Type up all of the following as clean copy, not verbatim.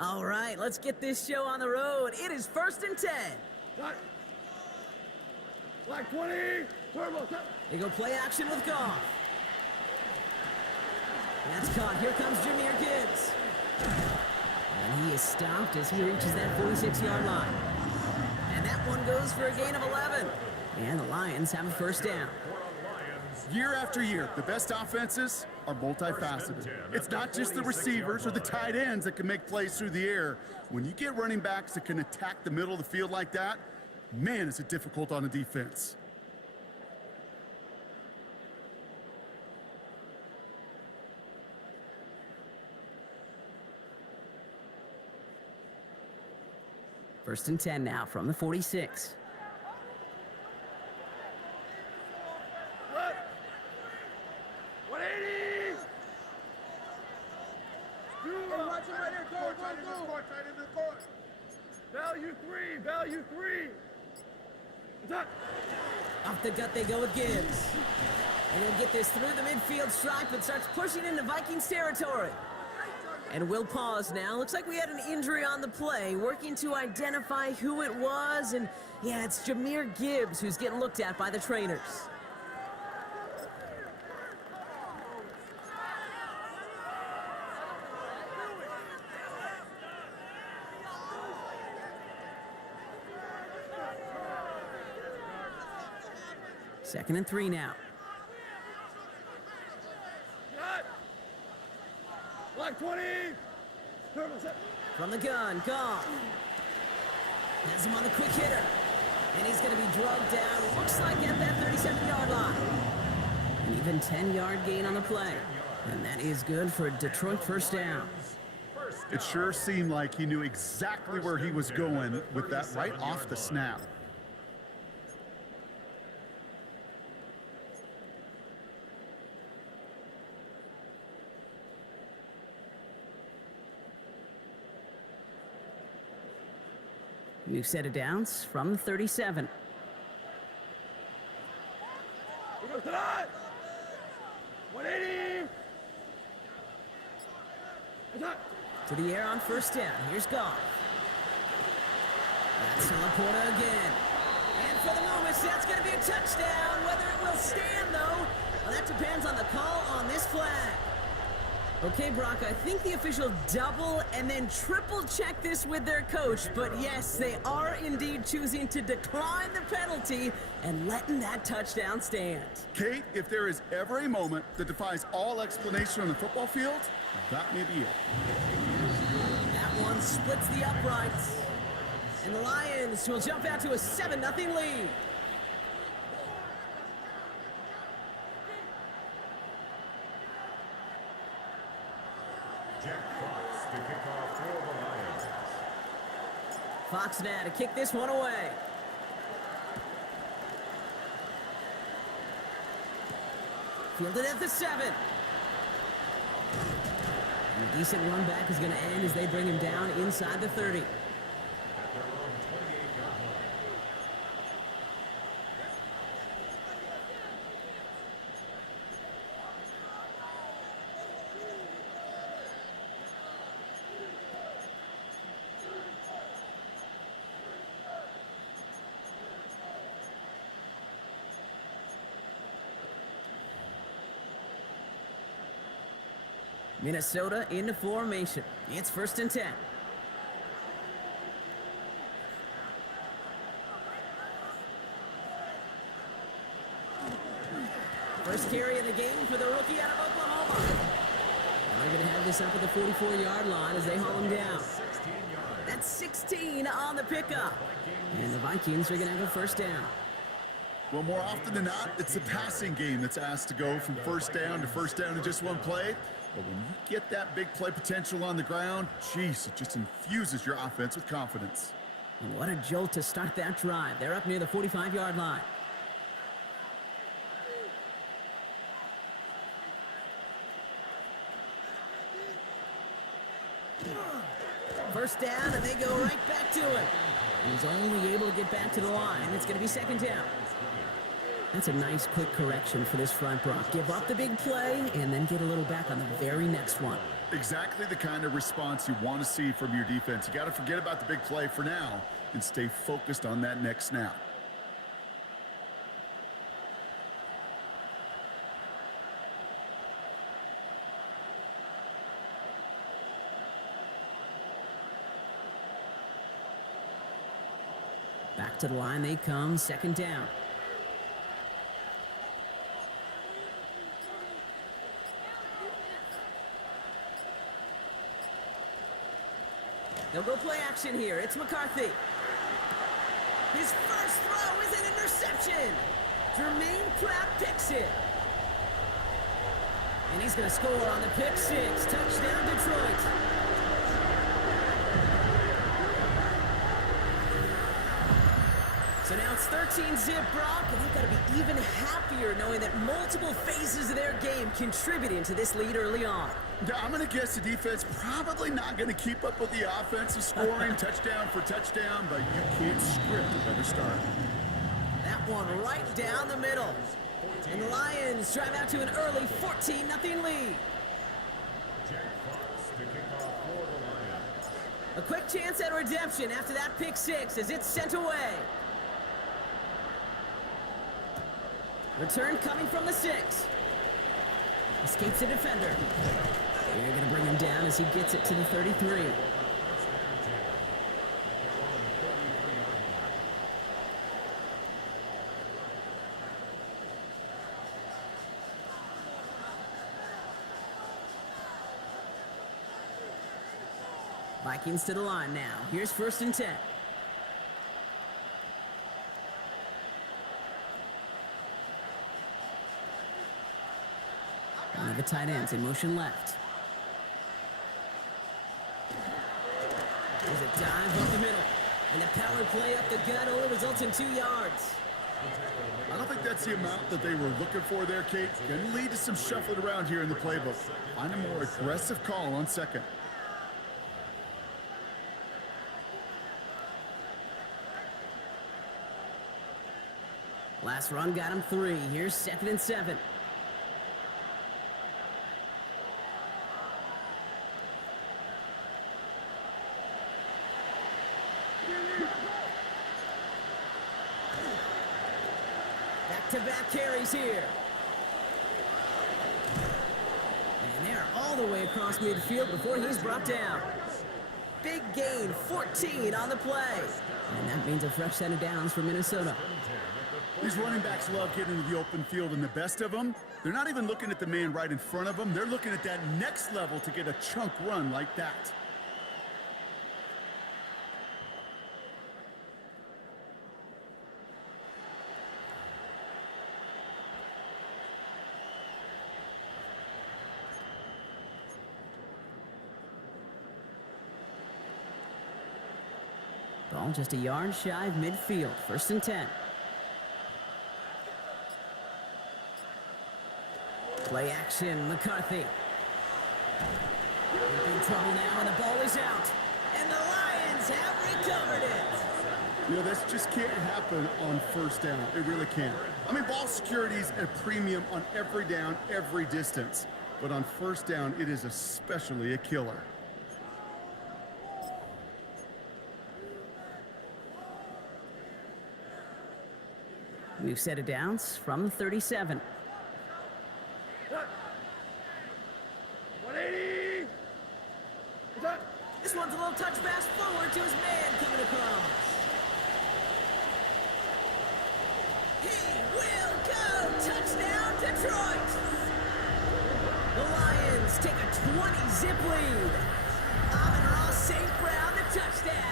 All right, let's get this show on the road. It is 1st and 10. Black 20, turbo. They go play action with Goff. That's caught. Here comes Jahmyr Gibbs. And he is stopped as he reaches that 46-yard line. And that one goes for a gain of 11. And the Lions have a first down. Year after year, the best offenses are multifaceted. It's not just the receivers or the tight ends that can make plays through the air. When you get running backs that can attack the middle of the field like that, man, is it difficult on the defense. First and 10 now from the 46. Value three. Off the gut they go with Gibbs. And he'll get this through the midfield stripe and starts pushing into Vikings territory. And we'll pause now. Looks like we had an injury on the play. Working to identify who it was. And yeah, it's Jahmyr Gibbs who's getting looked at by the trainers. Second and 3 now. Black 20. From the gun, Goff. Has him on the quick hitter. And he's going to be drugged down. Looks like at that 37-yard line. An even 10-yard gain on the play. And that is good for a Detroit first down. It sure seemed like he knew exactly where he was going with that right off the snap. New set of downs from the 37. We go tonight. 180. To the air on first down. Here's Goff. That's Laporta again. And for the moment, that's going to be a touchdown. Whether it will stand, though, well, that depends on the call on this flag. Okay, Brock, I think the official double and then triple check this with their coach, but yes, they are indeed choosing to decline the penalty and letting that touchdown stand. Kate, if there is ever a moment that defies all explanation on the football field, that may be it. That one splits the uprights, and the Lions will jump out to a 7-0 lead. Fox now to kick this one away. Fielded at the 7. And a decent run back is going to end as they bring him down inside the 30. Minnesota into formation. It's 1st and 10. First carry of the game for the rookie out of Oklahoma. And they're going to have this up at the 44-yard line as they haul him down. That's 16 on the pickup. And the Vikings are going to have a first down. Well, more often than not, it's the passing game that's asked to go from first down in just one play. But when you get that big play potential on the ground, geez, it just infuses your offense with confidence. And what a jolt to start that drive. They're up near the 45-yard line. First down, and they go right back to it. He's only able to get back to the line. It's going to be second down. That's a nice quick correction for this front, Brock. Give up the big play and then get a little back on the very next one. Exactly the kind of response you want to see from your defense. You got to forget about the big play for now and stay focused on that next snap. Back to the line they come, 2nd down. They'll go play action here. It's McCarthy. His first throw is an interception. Jermaine Pratt picks it. And he's going to score on the pick 6. Touchdown, Detroit. So now it's 13-zip, Brock, and they've got to be even happier knowing that multiple phases of their game contributing to this lead early on. I'm going to guess the defense probably not going to keep up with the offensive scoring touchdown for touchdown, but you can't script a better start. That one right down the middle. And the Lions drive out to an early 14-0 lead. A quick chance at redemption after that pick 6 as it's sent away. Return coming from the 6. Escapes the defender. They're going to bring him down as he gets it to the 33. Vikings to the line now. Here's 1st and 10. One of the tight ends in motion left. There's a dive up the middle. And the power play up the gut only results in 2 yards. I don't think that's the amount that they were looking for there, Kate. Going to lead to some shuffling around here in the playbook. Find a more aggressive call on 2nd. Last run got him 3. Here's 2nd and 7. Back-to-back carries here. And they're all the way across midfield before he's brought down. Big gain, 14 on the play. And that means a fresh set of downs for Minnesota. These running backs love getting into the open field, and the best of them, they're not even looking at the man right in front of them. They're looking at that next level to get a chunk run like that. Ball just a yard shy of midfield. 1st and 10. Play action, McCarthy. They're in trouble now, and the ball is out. And the Lions have recovered it. You know, this just can't happen on 1st down. It really can't. I mean, ball security is a premium on every down, every distance. But on 1st down, it is especially a killer. We've set it downs from the 37. 180. This one's a little touch pass forward to his man coming across. He will go! Touchdown, Detroit! The Lions take a 20-zip lead. Amon-Ra St. Brown, the touchdown.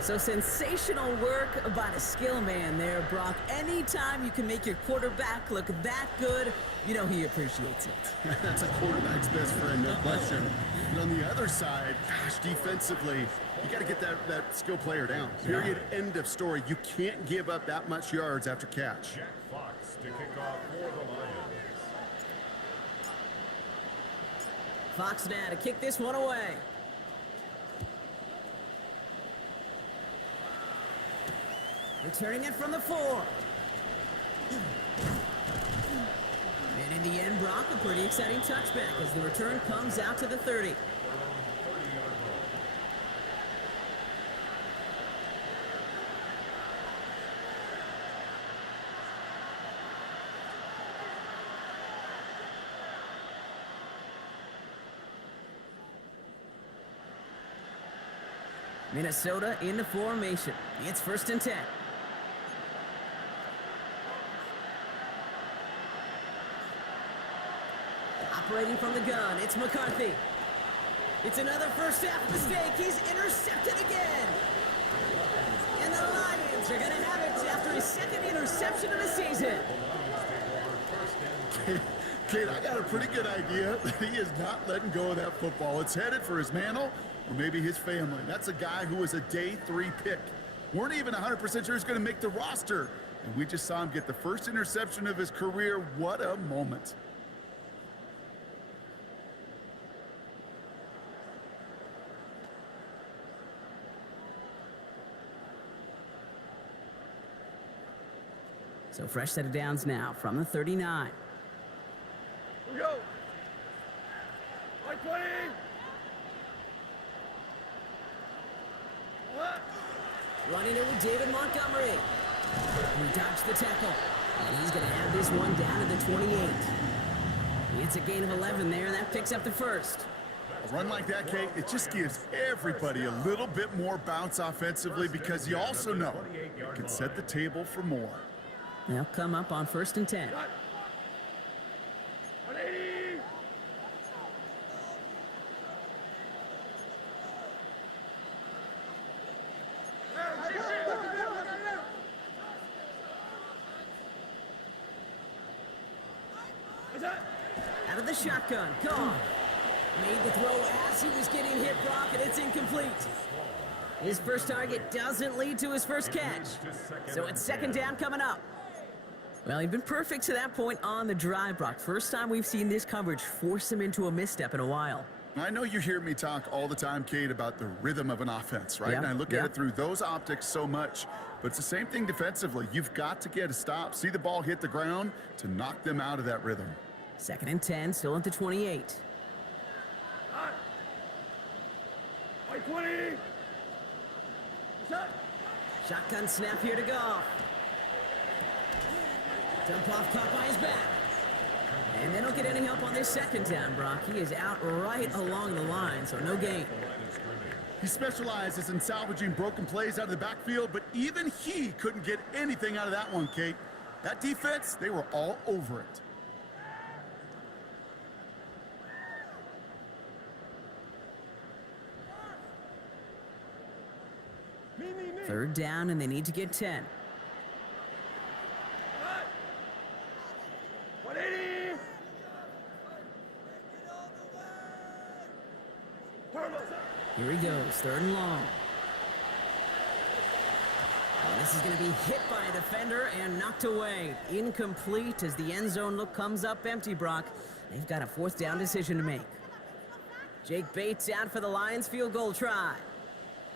So sensational work by the skill man there, Brock. Anytime you can make your quarterback look that good, you know he appreciates it. That's a quarterback's best friend, no question. But on the other side, gosh, defensively, you got to get that skill player down. Period. End of story. You can't give up that much yards after catch. Jack Fox to kick off for the Lions. Fox now to kick this one away. Returning it from the 4. And And in the end, Brock, a pretty exciting touchback as the return comes out to the 30. Minnesota in the formation. It's 1st and 10. Operating from the gun, it's McCarthy. It's another first half mistake. He's intercepted again. And the Lions are going to have it after his 2nd interception of the season. Kate, I got a pretty good idea that he is not letting go of that football. It's headed for his mantle or maybe his family. That's a guy who was a day 3 pick. Weren't even 100% sure he's going to make the roster. And we just saw him get the first interception of his career. What a moment. So fresh set of downs now from the 39. Here we go. Like 20. What? Running it with David Montgomery. He dodged the tackle. And he's going to have this one down at the 28. It's a gain of 11 there, and that picks up the first. A run like that, Kate, it just gives everybody a little bit more bounce offensively because you also know it can set the table for more. They'll come up on 1st and 10. 180. Out of the shotgun, gone. Made the throw as he was getting hit, Brock, and it's incomplete. His first target doesn't lead to his first catch. So it's 2nd down coming up. Well, he'd been perfect to that point on the drive, Brock. First time we've seen this coverage force him into a misstep in a while. I know you hear me talk all the time, Kate, about the rhythm of an offense, right? And I look at it through those optics so much. But it's the same thing defensively. You've got to get a stop, see the ball hit the ground to knock them out of that rhythm. 2nd and 10, still at the 28. Like 20. Set. Shotgun snap here to Goff. Dump off caught by his back. And they don't get any help on this 2nd down, Brock. He is out right along the line, so no gain. He specializes in salvaging broken plays out of the backfield, but even he couldn't get anything out of that one, Kate. That defense, they were all over it. Third down, and they need to get 10. 180. Here he goes, 3rd and long. Oh, this is going to be hit by a defender and knocked away. Incomplete as the end zone look comes up empty, Brock. They've got a 4th down decision to make. Jake Bates out for the Lions field goal try.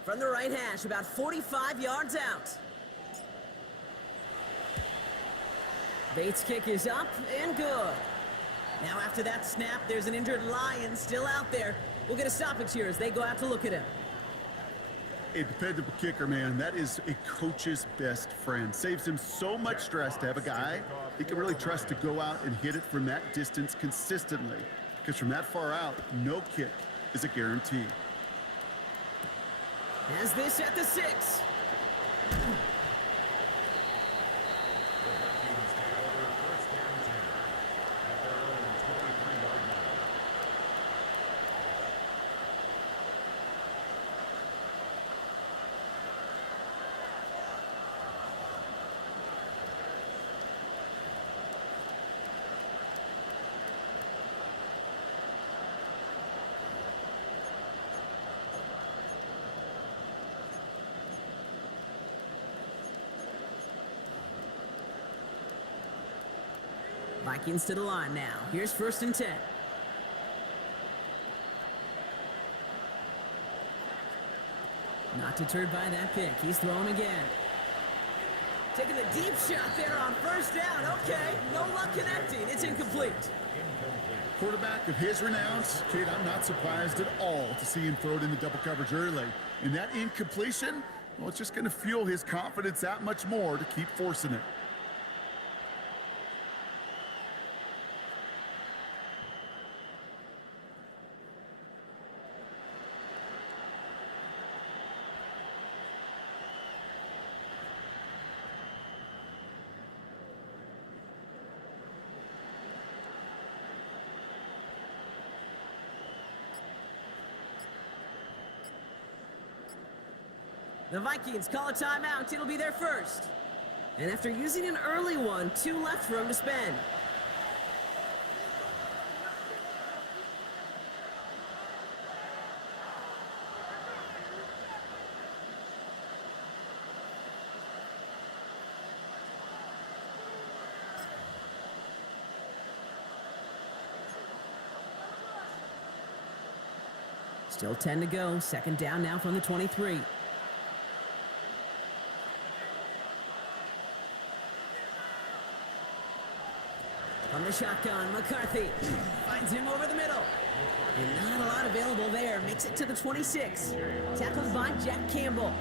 From the right hash, about 45 yards out. Bates' kick is up and good. Now after that snap, there's an injured Lion still out there. We'll get a stoppage here as they go out to look at him. A dependable kicker, man. That is a coach's best friend. Saves him so much stress to have a guy he can really trust to go out and hit it from that distance consistently. Because from that far out, no kick is a guarantee. As this at the 6. Vikings to the line now. Here's 1st and 10. Not deterred by that pick. He's throwing again. Taking the deep shot there on first down. Okay, no luck connecting. It's incomplete. Quarterback of his renounce, Kate, I'm not surprised at all to see him throw it into double coverage early. And that incompletion, well, it's just going to fuel his confidence that much more to keep forcing it. The Vikings call a timeout. It'll be their first. And after using an early one, 2 left for him to spend. Still 10 to go. Second down now from the 23. From the shotgun, McCarthy finds him over the middle. And not a lot available there. Makes it to the 26. Tackled by Jack Campbell.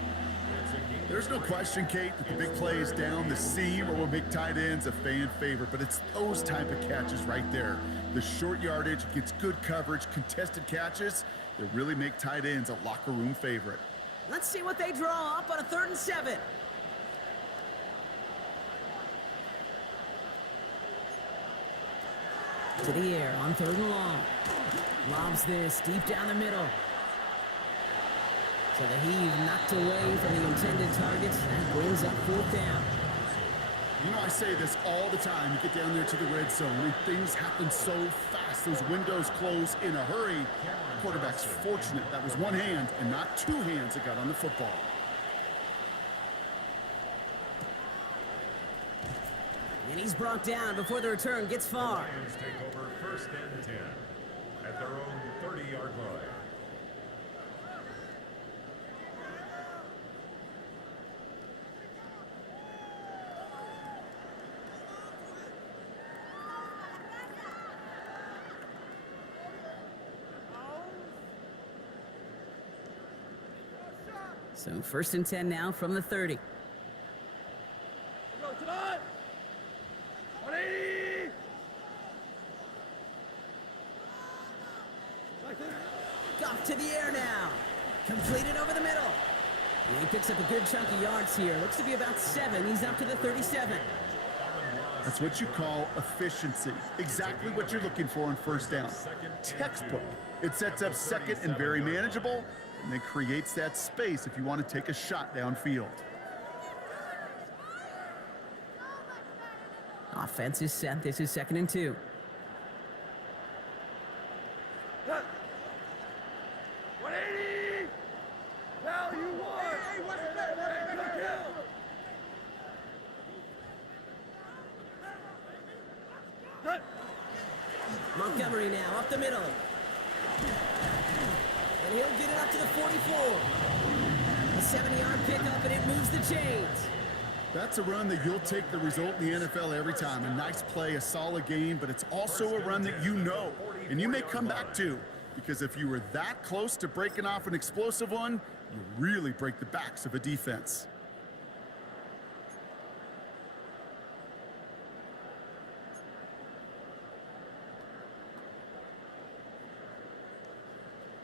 There's no question, Kate, that the big plays down the seam or will make tight ends a fan favorite, but it's those type of catches right there. The short yardage gets good coverage, contested catches that really make tight ends a locker room favorite. Let's see what they draw up on a 3rd and 7. To the air on 3rd and long. Lobs this deep down the middle. So the heave knocked away from the intended target. That brings up 4th down. You know, I say this all the time. You get down there to the red zone and things happen so fast. Those windows close in a hurry. The quarterback's fortunate that was one hand and not 2 hands that got on the football. And he's brought down before the return gets far. Lions take over 1st and 10 at their own 30-yard line. So 1st and 10 now from the 30. Go tonight. 180. Right there. Off to the air now. Completed over the middle. And he picks up a good chunk of yards here. Looks to be about 7. He's up to the 37. That's what you call efficiency. Exactly what you're looking for on 1st down. Textbook. It sets up 2nd and very manageable, and then creates that space if you want to take a shot downfield. Offense is set. This is 2nd and 2. Cut. 180. Now you won. Hey, what's that? Cut. Montgomery now up the middle. And he'll get it up to the 44. A 70-yard pickup, and it moves the chains. That's a run that you'll take the result in the NFL every time. A nice play, a solid game, but it's also a run that you know, and you may come back to, because if you were that close to breaking off an explosive one, you really break the backs of a defense.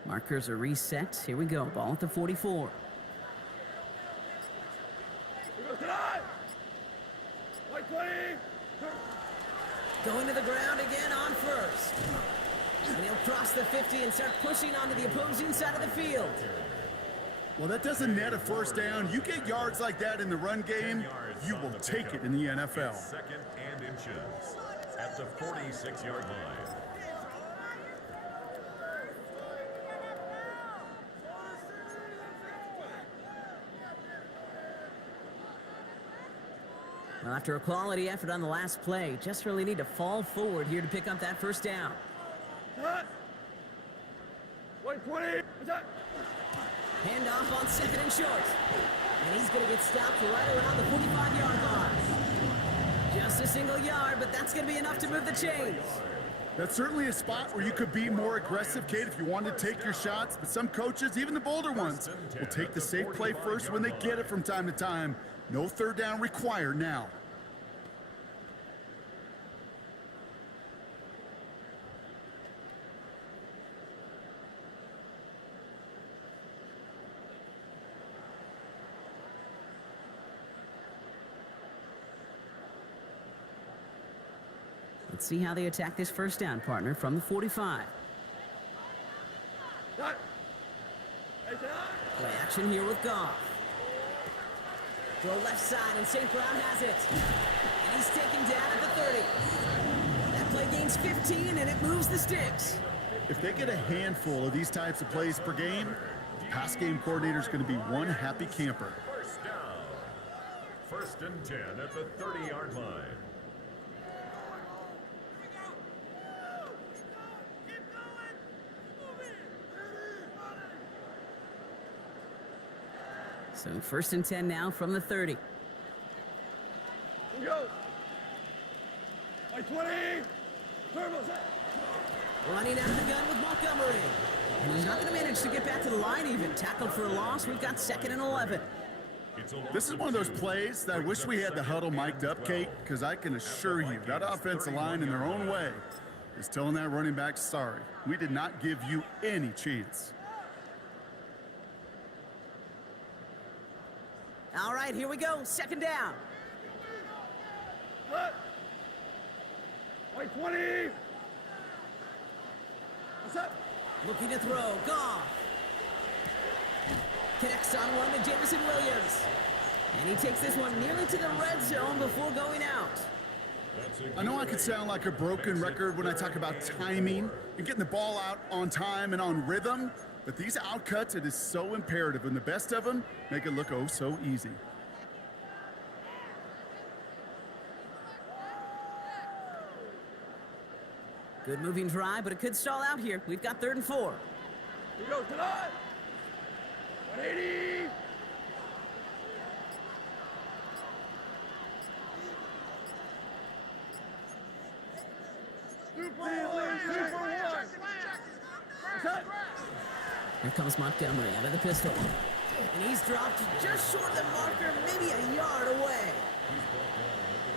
Markers are reset. Here we go. Ball at the 44. Go tonight. White 20. Going to the ground again on 1st. And he'll cross the 50 and start pushing onto the opposing side of the field. Well, that doesn't net a 1st down. You get yards like that in the run game, you will take it in the NFL. 2nd and inches at the 46-yard line. Well, after a quality effort on the last play, just really need to fall forward here to pick up that 1st down. Cut. White 20. Attack. Handoff on 2nd and short. And he's going to get stopped right around the 45-yard line. a single yard, but that's going to be enough to move the chains. That's certainly a spot where you could be more aggressive, Kate, if you wanted to take your shots. But some coaches, even the bolder ones, will take the safe play first when they get it from time to time. No third down required now. Let's see how they attack this first down, partner, from the 45. Play action here with Goff. Throw left side, and St. Brown has it. And he's taken down at the 30. That play gains 15, and it moves the sticks. If they get a handful of these types of plays per game, the pass game coordinator is going to be one happy camper. First down. First and 10 at the 30-yard line. So first and 10 now from the 30. Here we go. By 20. Turbo's up. Running out of the gun with Montgomery. And he's not going to manage to get back to the line even. Tackled for a loss. We've got 2nd and 11. This is one of those plays that I wish we had the huddle mic'd up, Kate, because I can assure you that offensive line in their own way is telling that running back, sorry, we did not give you any chance. All right, here we go. 2nd down. Cut. By 20. What's up? Looking to throw. Goff. Connects on one to Jameson Williams. And he takes this one nearly to the red zone before going out. I know I could sound like a broken record when I talk about timing and getting the ball out on time and on rhythm, but these outcuts, it is so imperative, and the best of them make it look oh so easy. Good moving drive, but it could stall out here. We've got 3rd and 4. Here we go. Tonight. 180. Here comes Montgomery out of the pistol. And he's dropped just short of the marker, maybe a yard away.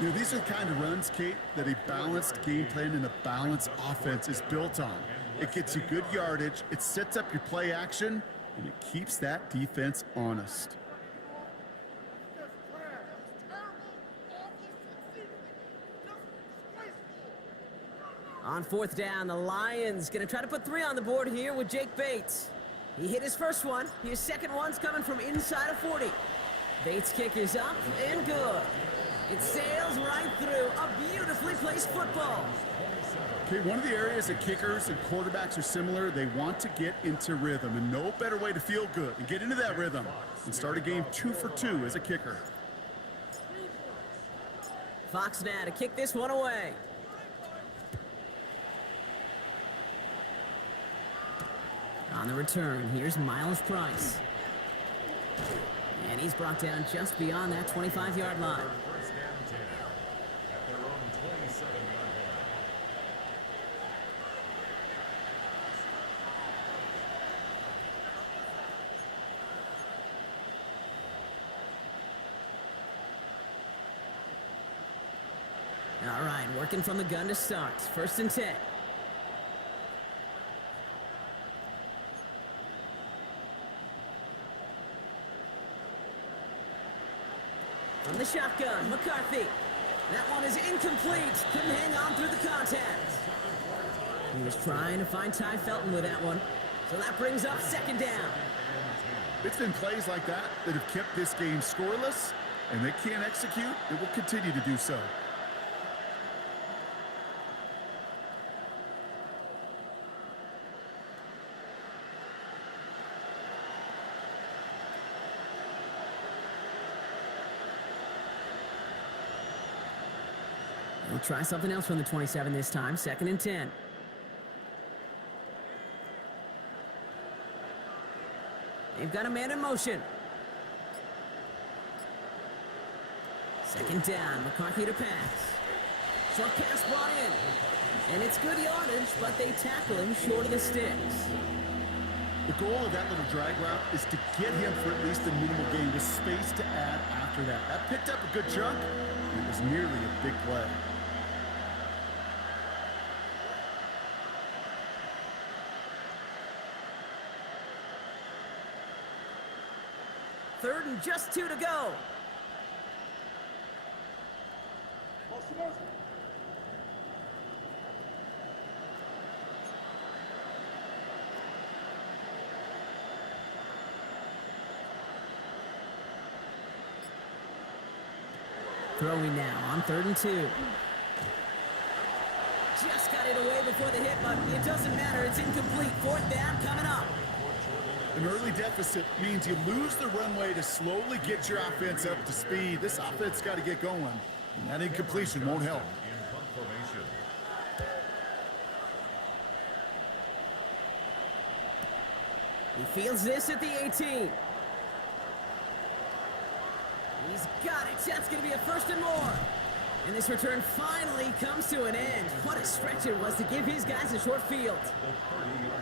You know, these are the kind of runs, Kate, that a balanced game plan and a balanced offense is built on. It gets you good yardage, it sets up your play action, and it keeps that defense honest. On 4th down, the Lions going to try to put 3 on the board here with Jake Bates. He hit his first one. His second one's coming from inside of 40. Bates' kick is up and good. It sails right through. A beautifully placed football. Okay, one of the areas that kickers and quarterbacks are similar, they want to get into rhythm, and no better way to feel good and get into that rhythm and start a game 2 for 2 as a kicker. Fox now to kick this one away. On the return, here's Miles Price. And he's brought down just beyond that 25-yard line. First and 10 at their own 27-yard line. All right, working from the gun to start. 1st and 10. From the shotgun, McCarthy. That one is incomplete. Couldn't hang on through the contact. He was trying to find Ty Felton with that one. So that brings up 2nd down. It's been plays like that that have kept this game scoreless, and they can't execute. It will continue to do so. We'll try something else from the 27 this time. 2nd and 10. They've got a man in motion. 2nd down. McCarthy to pass. Short pass brought in. And it's good yardage, but they tackle him short of the sticks. The goal of that little drag route is to get him for at least a minimal gain with space to add after that. That picked up a good chunk, and it was nearly a big play. Third and just 2 to go. Throwing now on 3rd and 2. Just got it away before the hit, but it doesn't matter. It's incomplete. 4th down coming up. An early deficit means you lose the runway to slowly get your offense up to speed. This offense got to get going, and that incompletion won't help. In punt formation. He fields this at the 18. He's got it. That's going to be a 1st and more. And this return finally comes to an end. What a stretch it was to give his guys a short field. The 30-yard line.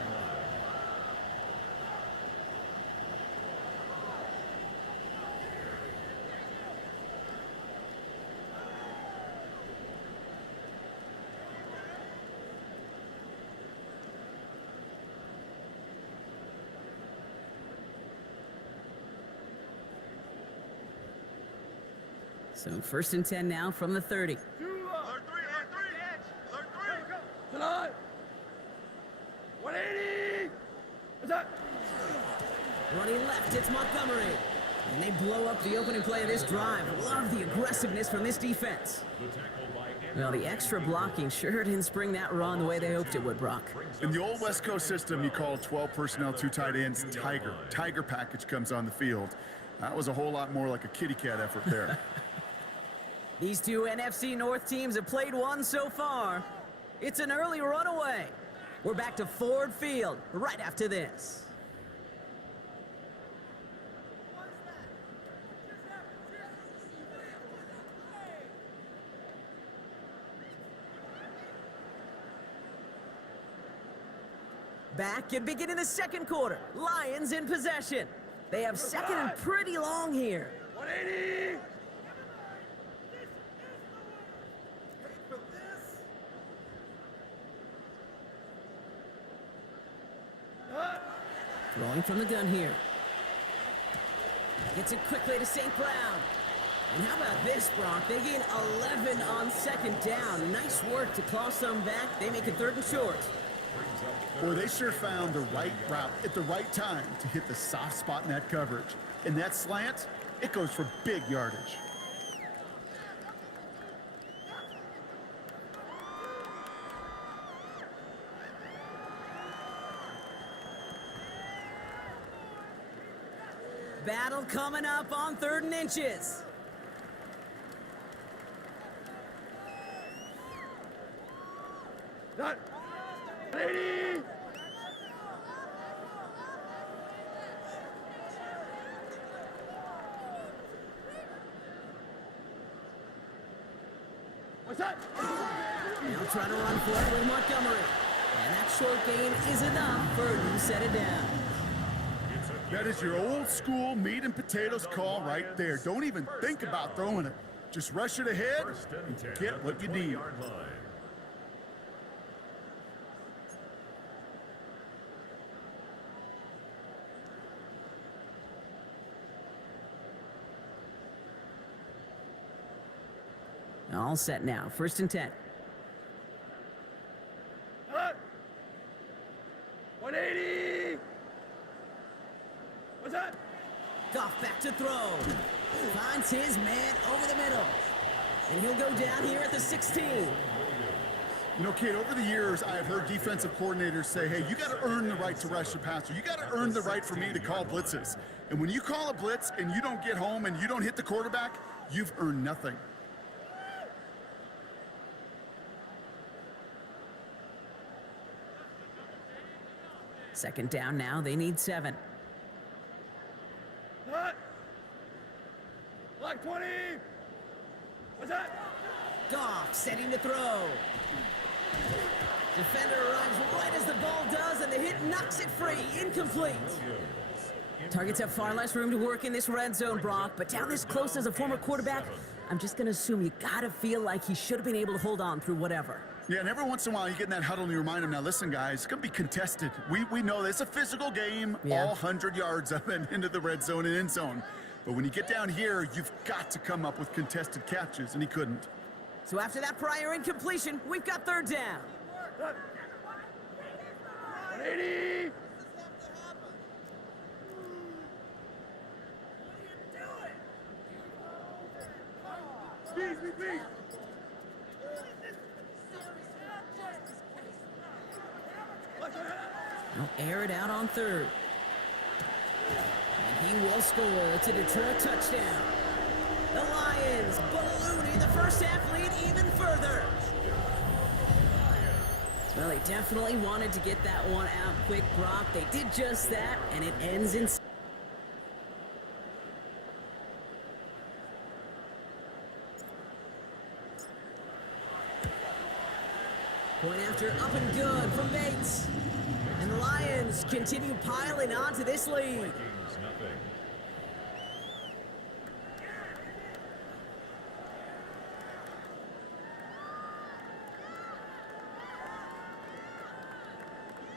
So 1st and 10 now from the 30. Tonight. 180. What's that? Running left, it's Montgomery. And they blow up the opening play of this drive. Love the aggressiveness from this defense. Well, the extra blocking sure didn't spring that run the way they hoped it would, Brock. In the old West Coast system, you call 12 personnel, 2 tight ends, Tiger. Tiger package comes on the field. That was a whole lot more like a kitty cat effort there. These two NFC North teams have played one so far. It's an early runaway. We're back to Ford Field right after this. Back and beginning the 2nd quarter. Lions in possession. They have 2nd and pretty long here. 180. Throwing from the gun here. Gets it quickly to St. Brown. And how about this, Brock? They gain 11 on 2nd down. Nice work to claw some back. They make it 3rd and short. Boy, they sure found the right route at the right time to hit the soft spot in that coverage. And that slant, it goes for big yardage. Battle coming up on 3rd and inches. Not 80. What's that? Now trying to run for it with Montgomery. And that short gain is enough. Burton set it down. That is your old school meat and potatoes call right there. Don't even think about throwing it. Just rush it ahead and get what you need. All set now. 1st and 10. 180. What's that? Goff back to throw. Finds his man over the middle. And he'll go down here at the 16. You know, kid, over the years, I have heard defensive coordinators say, hey, you got to earn the right to rush the passer. You got to earn the right for me to call blitzes. And when you call a blitz and you don't get home and you don't hit the quarterback, you've earned nothing. Second down now. They need 7. What? Like 20. What's that? off, setting to throw. Defender arrives right as the ball does, and the hit knocks it free. Incomplete. Targets have far less room to work in this red zone, Brock, but down this close as a former quarterback, I'm just going to assume you got to feel like he should have been able to hold on through whatever. Yeah, and every once in a while you get in that huddle and you remind them, now listen, guys, it's going to be contested. We know this. It's a physical game, all 100 yards of it into the red zone and end zone. But when you get down here, you've got to come up with contested catches, and he couldn't. So after that prior incompletion, we've got third down. 80! He'll air it out on third. And he will score. It's a Detroit touchdown. The Lions ballooning the first half lead even further. Well, they definitely wanted to get that one out quick, Brock. They did just that, and it ends in... Point after up and good from Bates. And the Lions continue piling on to this lead. Vikings, nothing.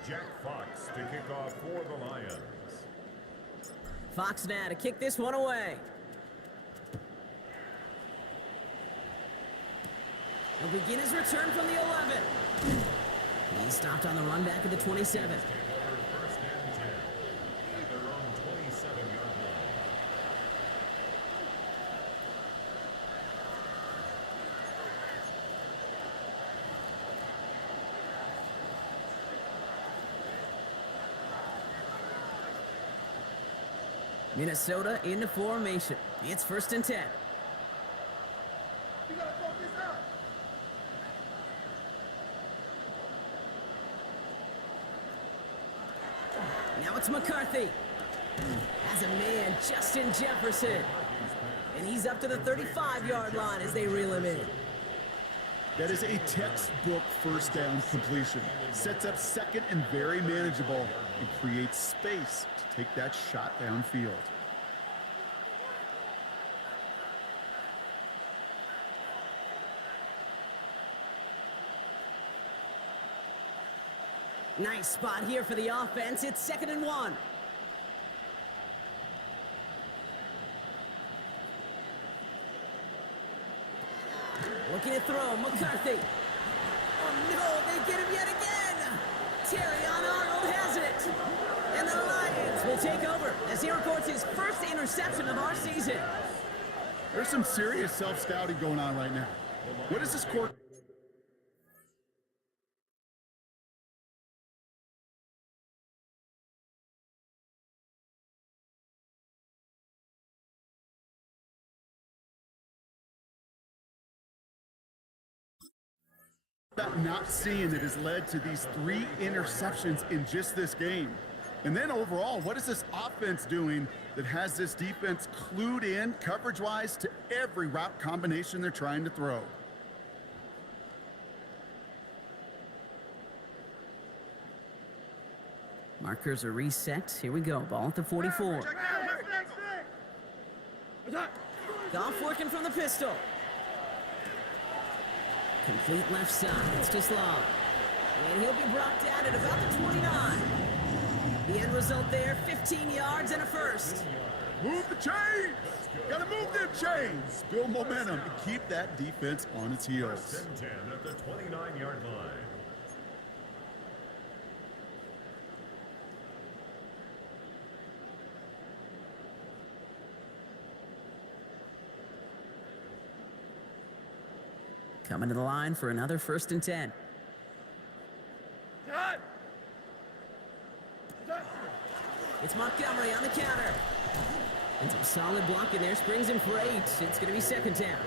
Jack Fox to kick off for the Lions. Fox now to kick this one away. He'll begin his return from the 11. He stopped on the run back at the 27. Take over first and 10 at their own 27-yard line. Minnesota into formation. It's first and 10. You gotta focus out! Now it's McCarthy. Has a man, Justin Jefferson. And he's up to the 35-yard line as they reel him in. That is a textbook first down completion. Sets up second and very manageable and creates space to take that shot downfield. Nice spot here for the offense. It's second and 1. Looking to throw, McCarthy. Oh no, they get him yet again. Terrion Arnold has it. And the Lions will take over as he records his first interception of our season. There's some serious self-scouting going on right now. What is this court? That not seeing that has led to these 3 interceptions in just this game. And then overall, what is this offense doing that has this defense clued in coverage-wise to every route combination they're trying to throw? Markers are reset. Here we go. Ball at the 44. Goff working from the pistol. Complete left side. It's just long. And he'll be brought down at about the 29. The end result there, 15 yards and a first. Move the chains! Gotta move them chains! Build momentum and keep that defense on its heels. First and 10 at the 29-yard line. Coming to the line for another first and 10. It's Montgomery on the counter. And some solid blocking there. Springs him for 8. It's going to be second down.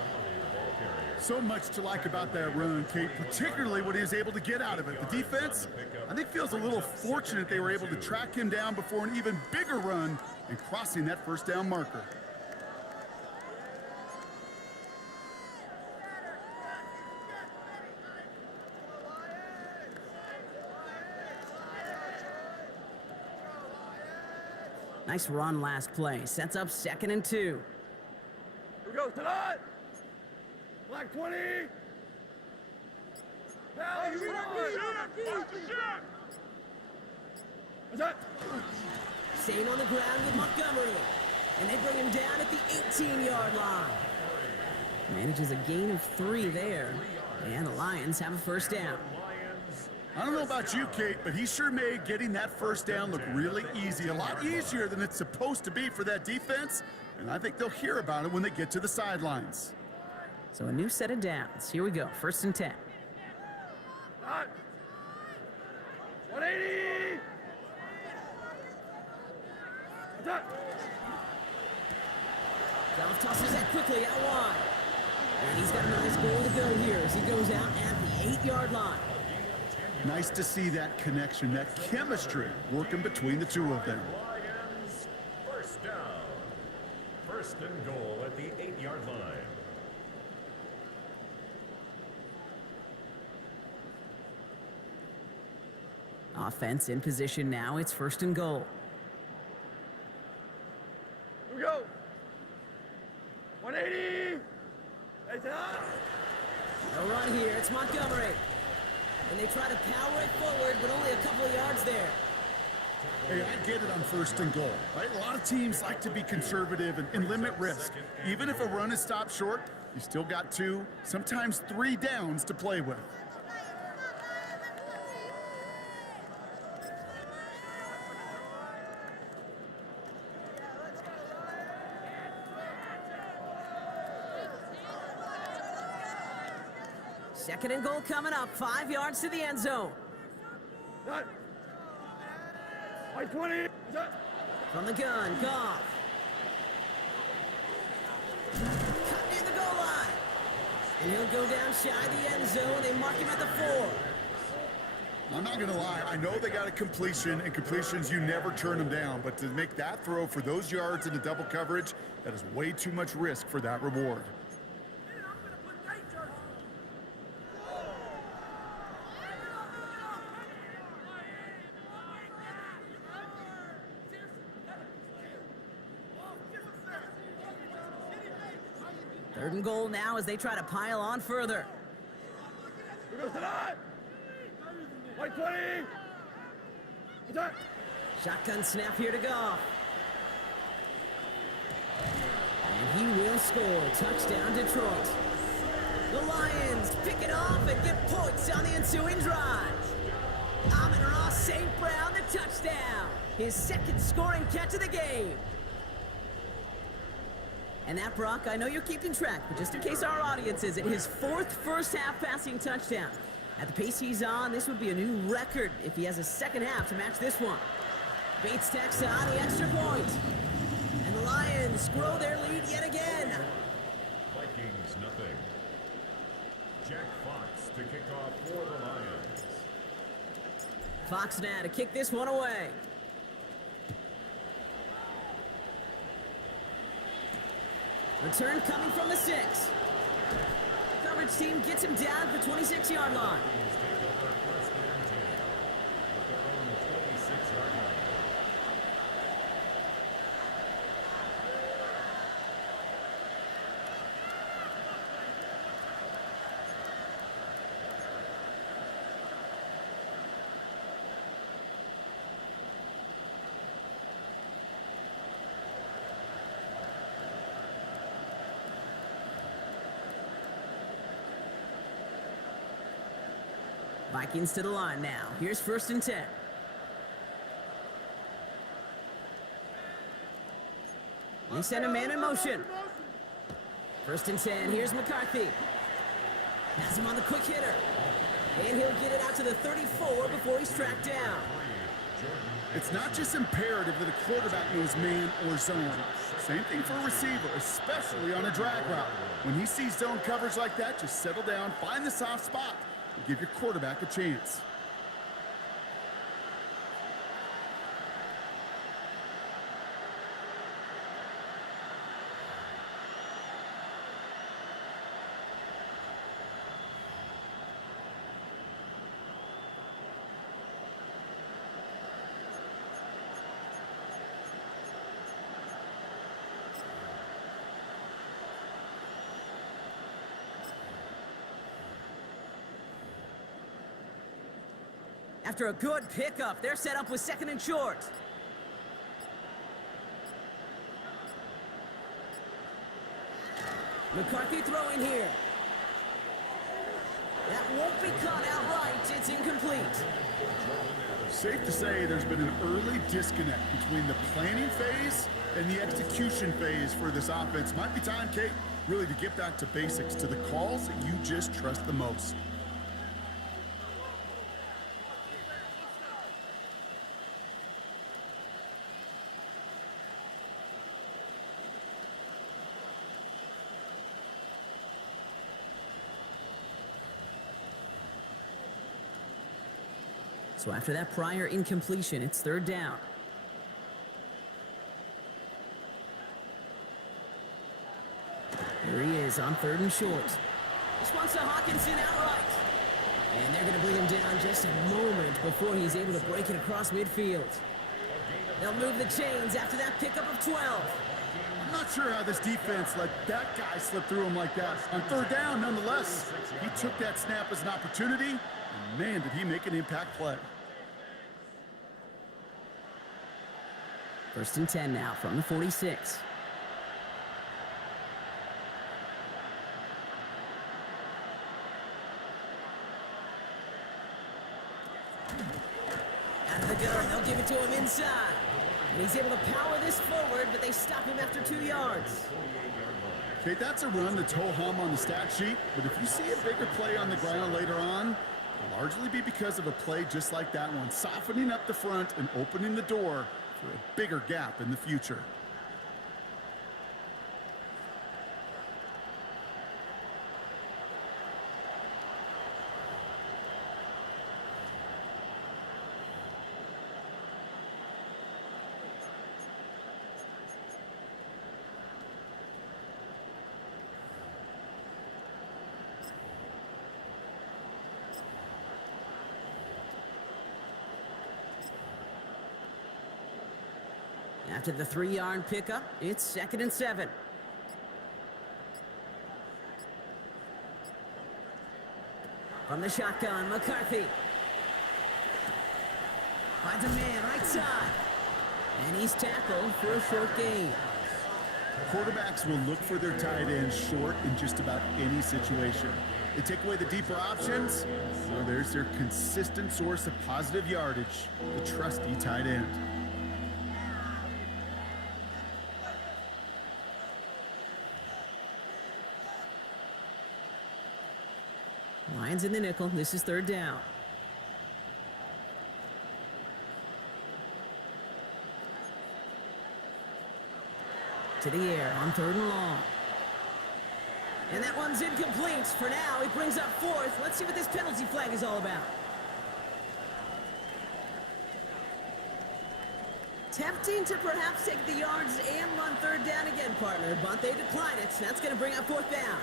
So much to like about that run, Kate, particularly what he was able to get out of it. The defense, I think, feels a little fortunate they were able to track him down before an even bigger run and crossing that first down marker. Nice run last play. Sets up 2nd and 2. Here we go, tonight! Black 20! Now you want! What's that? Staying on the ground with Montgomery. And they bring him down at the 18-yard line. Manages a gain of 3 there. And the Lions have a first down. I don't know about you, Kate, but he sure made getting that first down look really easy. A lot easier than it's supposed to be for that defense. And I think they'll hear about it when they get to the sidelines. So a new set of downs. Here we go. 1st and 10. 180! What's that? Goff tosses that quickly out wide. And he's got a nice goal to go here as he goes out at the 8-yard line. Nice to see that connection, that chemistry working between the two of them. Lions, first down. 1st and goal at the 8-yard line. Offense in position now. It's 1st and goal. Here we go! 180! Hey, tonight! No run here. It's Montgomery. And they try to power it forward, but only a couple of yards there. Hey, I get it on 1st and goal, right? A lot of teams like to be conservative and limit risk. Even if a run is stopped short, you still got 2, sometimes 3 downs to play with. Second and goal coming up. 5 yards to the end zone. That. White 20! What's that? From the gun, Goff. Cut near the goal line. And he'll go down shy of the end zone. They mark him at the 4. I'm not going to lie, I know they got a completion, and completions, you never turn them down. But to make that throw for those yards into double coverage, that is way too much risk for that reward. Third and goal now as they try to pile on further. Here goes tonight! White 20! What's that? Shotgun snap here to Goff. And he will score. Touchdown, Detroit. The Lions pick it off and get points on the ensuing drive. Amon-Ra St. Brown, the touchdown. His 2nd scoring catch of the game. And that, Brock, I know you're keeping track, but just in case our audience isn't, his 4th first-half passing touchdown. At the pace he's on, this would be a new record if he has a second half to match this one. Bates tacks on the extra point. And the Lions grow their lead yet again. Vikings, nothing. Jack Fox to kick off for the Lions. Fox now to kick this one away. Return coming from the 6. Coverage team gets him down at the 26-yard line. Vikings to the line now. Here's 1st and 10. They send a man in motion. 1st and 10. Here's McCarthy. Has him on the quick hitter. And he'll get it out to the 34 before he's tracked down. It's not just imperative that a quarterback knows man or zone. Same thing for a receiver, especially on a drag route. When he sees zone coverage like that, just settle down, find the soft spot, and give your quarterback a chance. After a good pickup, they're set up with 2nd and short. McCarthy throwing here. That won't be caught outright. It's incomplete. Safe to say there's been an early disconnect between the planning phase and the execution phase for this offense. Might be time, Kate, really to get back to basics, to the calls that you just trust the most. So after that prior incompletion, it's 3rd down. Here he is on 3rd and short. This one's to Hawkinson outright. And they're going to bring him down just a moment before he's able to break it across midfield. They'll move the chains after that pickup of 12. I'm not sure how this defense let that guy slip through him like that. On 3rd down, nonetheless, he took that snap as an opportunity. And man, did he make an impact play. 1st and 10 now from the 46. Out of the gun, they'll give it to him inside. And he's able to power this forward, but they stop him after 2 yards. Okay, that's a run that's ho-hum on the stat sheet, but if you see a bigger play on the ground later on, it'll largely be because of a play just like that one, softening up the front and opening the door for a bigger gap in the future. After the 3-yard pickup, it's 2nd and 7. From the shotgun, McCarthy. Finds a man right side. And he's tackled for a short gain. Quarterbacks will look for their tight ends short in just about any situation. They take away the deeper options, well, there's their consistent source of positive yardage, the trusty tight end. Lions in the nickel. This is 3rd down. To the air on 3rd and long. And that one's incomplete. For now, he brings up 4th. Let's see what this penalty flag is all about. Tempting to perhaps take the yards and run 3rd down again, partner, but they decline it. That's going to bring up 4th down.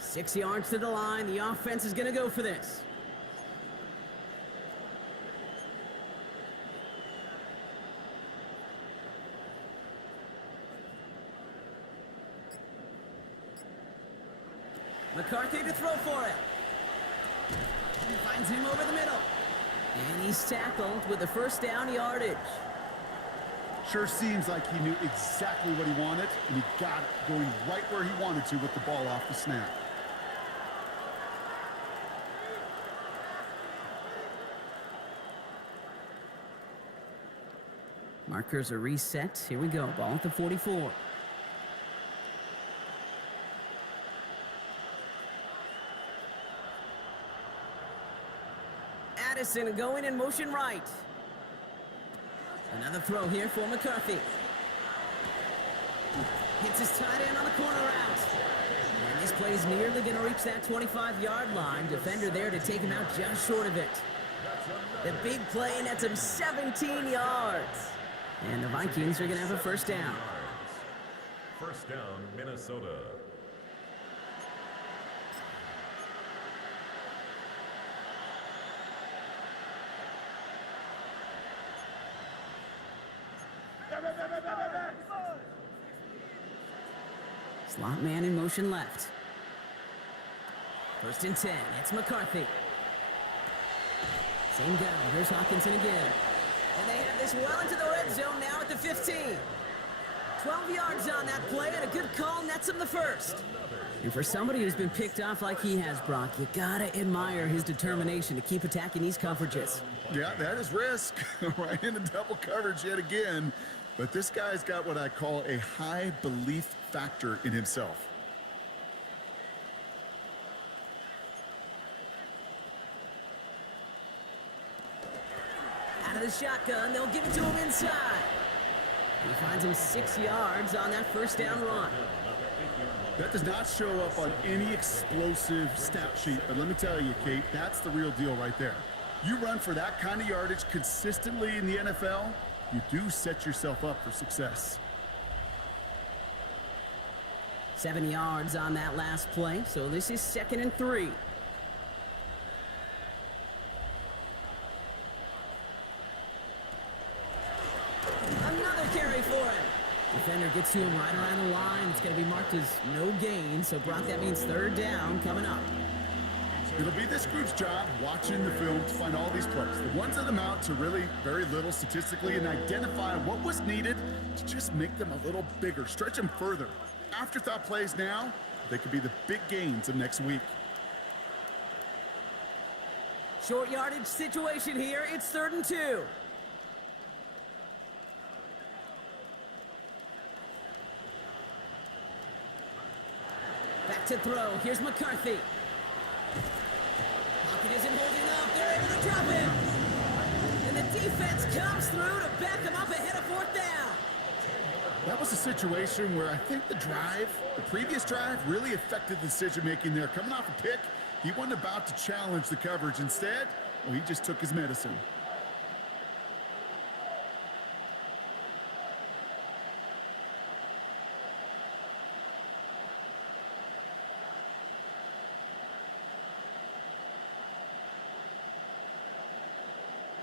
Six yards to the line. The offense is going to go for this. McCarthy to throw for it. He finds him over the middle. And he's tackled with the 1st down yardage. Sure seems like he knew exactly what he wanted, and he got it, going right where he wanted to with the ball off the snap. Markers are reset. Here we go. Ball at the 44. Addison going in motion right. Another throw here for McCarthy. Hits his tight end on the corner route. And this play is nearly going to reach that 25-yard line. Defender there to take him out just short of it. The big play nets him 17 yards. And the Vikings are going to have a 1st down. 1st down, Minnesota. Slot man in motion left. 1st and 10. It's McCarthy. Same guy. Here's Hawkinson again. And they have this well into the red zone now at the 15. 12 yards on that play, and a good call nets him the first. And for somebody who's been picked off like he has, Brock, you gotta admire his determination to keep attacking these coverages. Yeah, that is risk. Right into double coverage yet again. But this guy's got what I call a high belief factor in himself. Out of the shotgun, they'll give it to him inside. He finds him 6 yards on that 1st down run. That does not show up on any explosive stat sheet, but let me tell you, Kate, that's the real deal right there. You run for that kind of yardage consistently in the NFL, you do set yourself up for success. 7 yards on that last play, so this is 2nd and 3. Another carry for him. Defender gets to him right around the line. It's going to be marked as no gain, so Brock, that means 3rd down coming up. It'll be this group's job watching the film to find all these plays. The ones that amount to really very little statistically and identify what was needed to just make them a little bigger, stretch them further. Afterthought plays now, they could be the big gains of next week. Short yardage situation here. It's 3rd and 2. Back to throw. Here's McCarthy. Pocket isn't holding up. They're able to drop him. And the defense comes through to back him up ahead of 4th down. That was a situation where I think the previous drive, really affected the decision-making there. Coming off a pick, he wasn't about to challenge the coverage. Instead, well, he just took his medicine.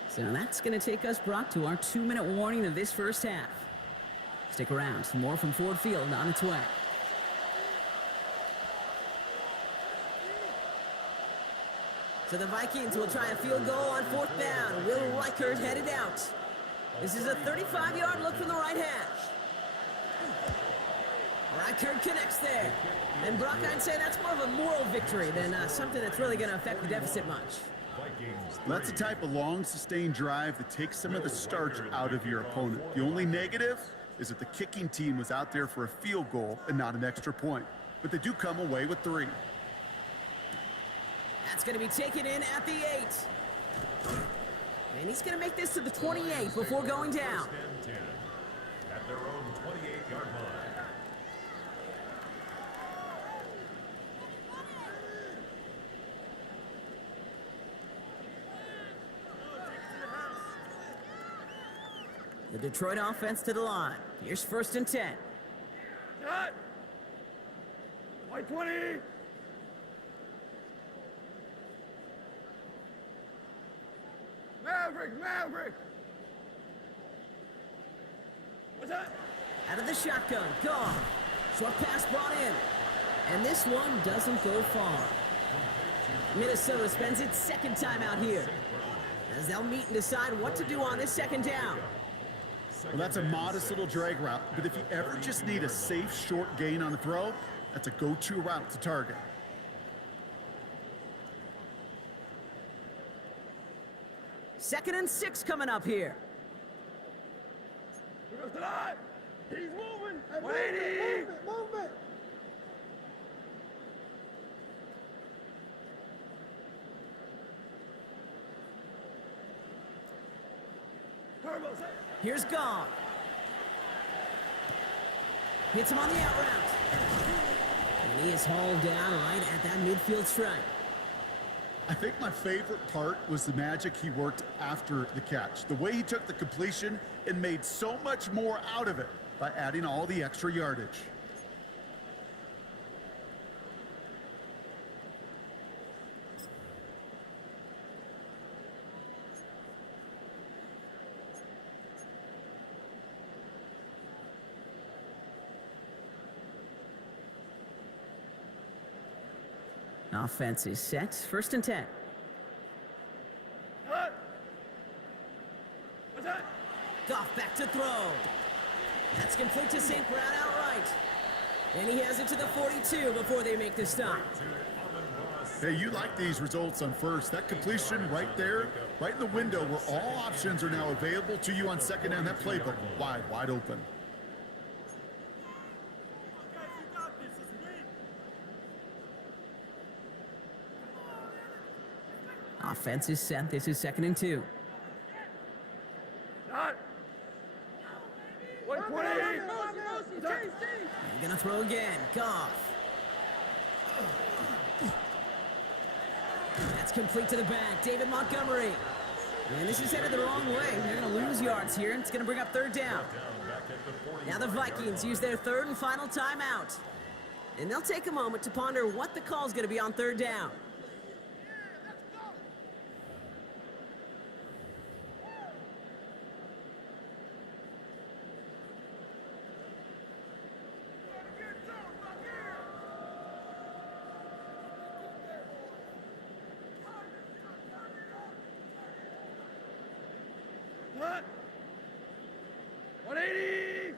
So that's going to take us, Brock, to our 2-minute warning of this 1st half. Stick around. Some more from Ford Field on its way. So the Vikings will try a field goal on 4th down. Will Reichert headed out. This is a 35-yard look from the right hash. Reichert connects there. And Brock, I'd say that's more of a moral victory than something that's really going to affect the deficit much. That's the type of long, sustained drive that takes some of the starch out of your opponent. The only negative is that the kicking team was out there for a field goal and not an extra point. But they do come away with 3. That's going to be taken in at the 8. And he's going to make this to the 28 before going down. At their own 28-yard line. The Detroit offense to the line. Here's 1st and 10. Cut! White 20! Maverick! What's that? Out of the shotgun. Gone. Short pass brought in. And this one doesn't go far. Minnesota spends its 2nd time out here, as they'll meet and decide what to do on this 2nd down. Well, that's a modest little drag route, but if you ever just need a safe, short gain on the throw, that's a go-to route to target. Second and 6 coming up here. Here goes the line! He's moving! 180! Movement! Turbo, set! Here's Gone. Hits him on the out route. And he is hauled down right at that midfield stripe. I think my favorite part was the magic he worked after the catch. The way he took the completion and made so much more out of it by adding all the extra yardage. Offense is set. First and 10. Cut. What's that? Goff back to throw. That's complete to St. Brown outright. And he has it to the 42 before they make the stop. Hey, you like these results on first. That completion right there, right in the window where all options are now available to you on second down. That playbook wide open. Offense is set. This is second and 2. Not. 120. They're gonna throw again. Goff. That's complete to the back. David Montgomery. And this is headed the wrong way. They're gonna lose yards here. It's gonna bring up third down. Now the Vikings use their third and final timeout. And they'll take a moment to ponder what the call's gonna be on third down. Cut. 180.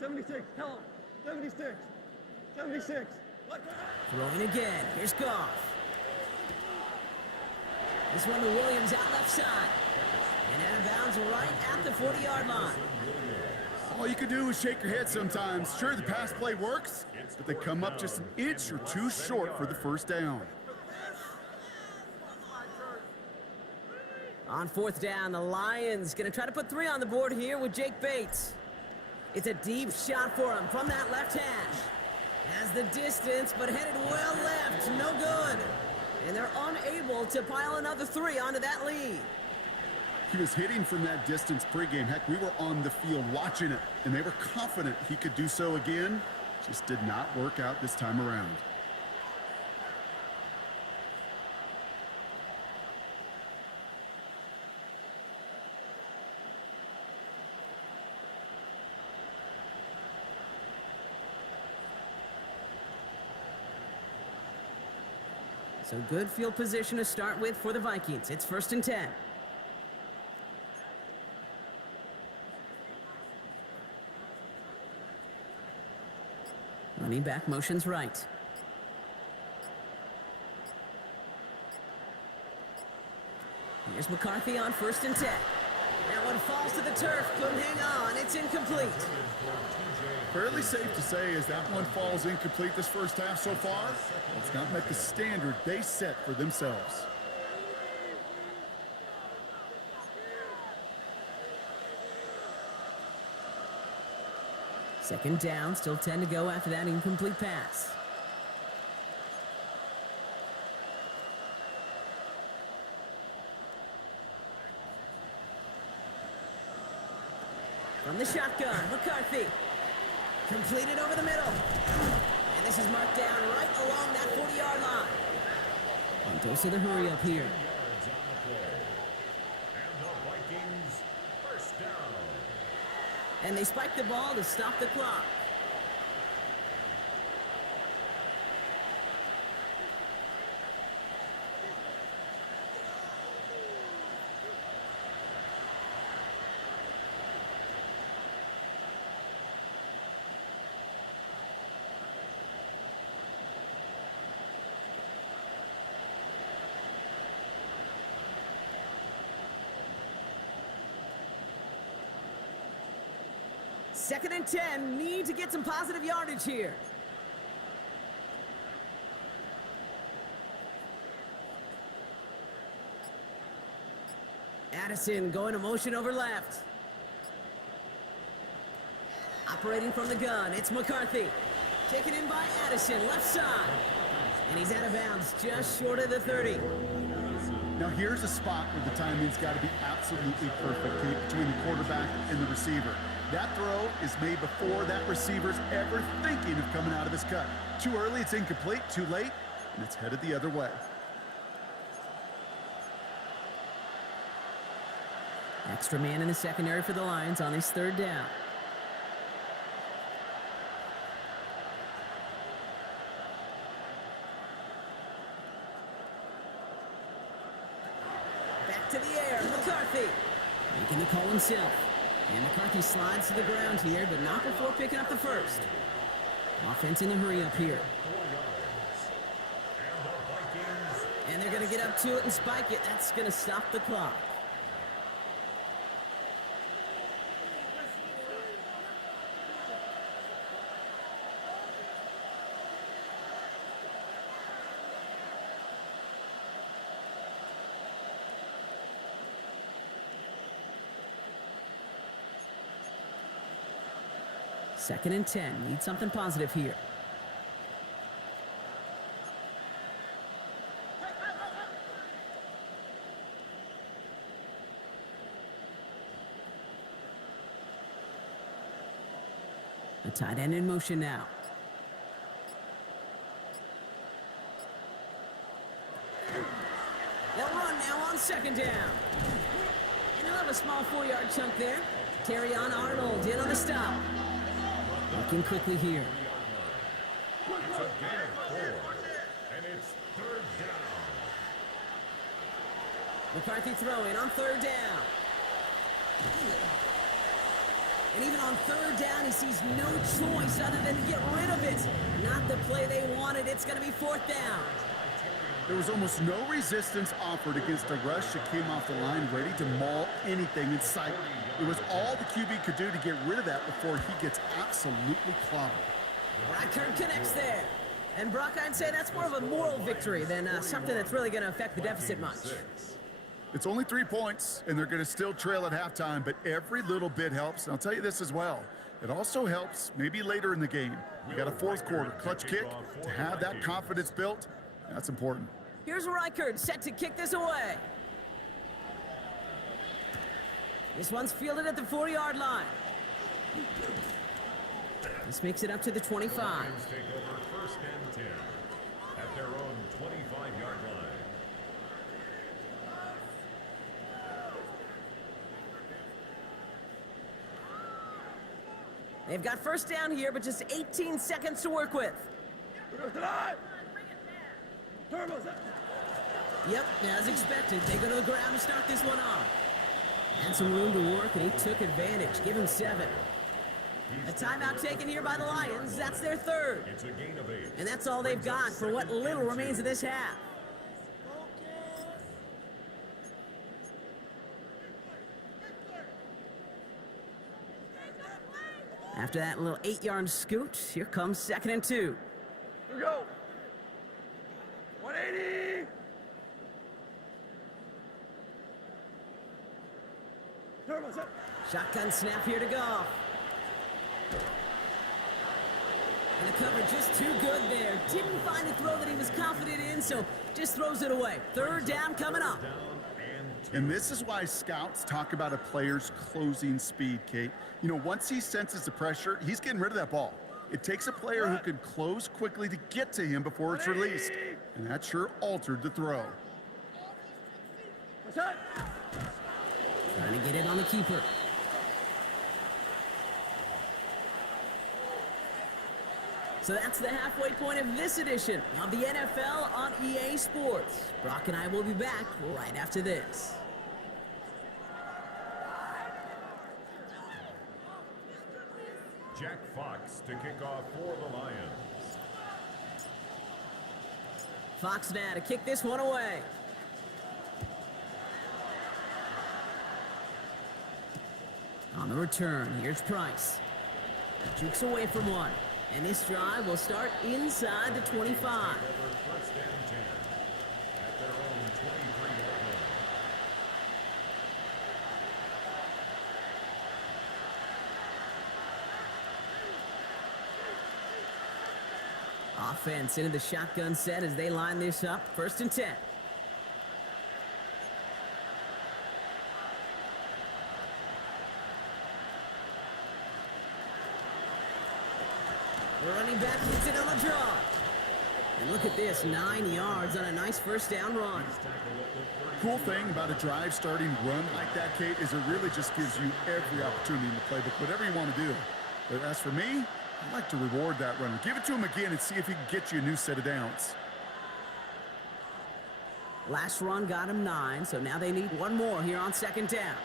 76. Help. 76. 76. Throwing again. Here's Goff. This one to Williams out left side. And out of bounds right at the 40-yard line. All you can do is shake your head sometimes. Sure, the pass play works, but they come up just an inch or two short for the first down. On fourth down, the Lions going to try to put 3 on the board here with Jake Bates. It's a deep shot for him from that left hash. Has the distance, but headed well left. No good. And they're unable to pile another 3 onto that lead. He was hitting from that distance pregame. Heck, we were on the field watching it, and they were confident he could do so again. Just did not work out this time around. So good field position to start with for the Vikings. It's first and 10. Running back motions right. Here's McCarthy on first and 10. That one falls to the turf. Couldn't hang on. It's incomplete. Fairly safe to say as that one falls incomplete this first half so far, let's not make the standard they set for themselves. Second down, still 10 to go after that incomplete pass. From the shotgun, McCarthy. Completed over the middle. And this is marked down right along that 40-yard line. And goes to the hurry up here. And the Vikings first down. And they spike the ball to stop the clock. Second and 10, need to get some positive yardage here. Addison going to motion over left. Operating from the gun, it's McCarthy. Taken in by Addison, left side. And he's out of bounds, just short of the 30. Now here's a spot where the timing's got to be absolutely perfect between the quarterback and the receiver. That throw is made before that receiver's ever thinking of coming out of his cut. Too early, it's incomplete. Too late, and it's headed the other way. Extra man in the secondary for the Lions on his third down. to the air. McCarthy making the call himself. And McCarthy slides to the ground here, but not before picking up the first. Offense in a hurry up here. And they're going to get up to it and spike it. That's going to stop the clock. Second and 10. Need something positive here. The tight end in motion now. They'll run now on second down. And they'll have a small 4-yard chunk there. Terry on Arnold in on the stop. Working quickly here. It's a gain of 4, and it's third down. McCarthy throwing on third down. And even on third down, he sees no choice other than to get rid of it. Not the play they wanted. It's going to be fourth down. There was almost no resistance offered against a rush that came off the line ready to maul anything in sight. It was all the QB could do to get rid of that before he gets absolutely clobbered. Reichert connects there. And Brock, I'd say that's more of a moral victory than something that's really going to affect the deficit much. It's only 3 points, and they're going to still trail at halftime, but every little bit helps. And I'll tell you this as well. It also helps maybe later in the game. You got a fourth quarter clutch kick to have that confidence built. That's important. Here's Reichert set to kick this away. This one's fielded at the 4-yard line. This makes it up to the 25. Lions take over first and 10 at their own 25-yard line. They've got first down here, but just 18 seconds to work with. Yep, as expected, they go to the ground to start this one off. And some room to work, and he took advantage. Give him 7. A timeout taken here by the Lions. That's their third. It's a gain of 8. And that's all they've got for what little remains of this half. After that little 8-yard scoot, here comes second and 2. Here we go. 180. Turbo set. Shotgun snap here to Goff. And the cover just too good there. Didn't find a throw that he was confident in, so just throws it away. Third down coming up. And this is why scouts talk about a player's closing speed, Kate. You know, once he senses the pressure, he's getting rid of that ball. It takes a player who can close quickly to get to him before it's released. And that sure altered the throw. What's that? Trying to get it on the keeper. So that's the halfway point of this edition of the NFL on EA Sports. Brock and I will be back right after this. Jack Fox to kick off for the Lions. Fox now to kick this one away. On the return, here's Price. Jukes away from one. And this drive will start inside the 25. First and 10 at their own 23-yard line. Offense into the shotgun set as they line this up. First and 10. The running back hits it on the draw. And look at this, 9 yards on a nice first down run. Cool thing about a drive starting run like that, Kate, is it really just gives you every opportunity in the playbook, whatever you want to do. But as for me, I'd like to reward that runner. Give it to him again and see if he can get you a new set of downs. Last run got him 9, so now they need one more here on second down.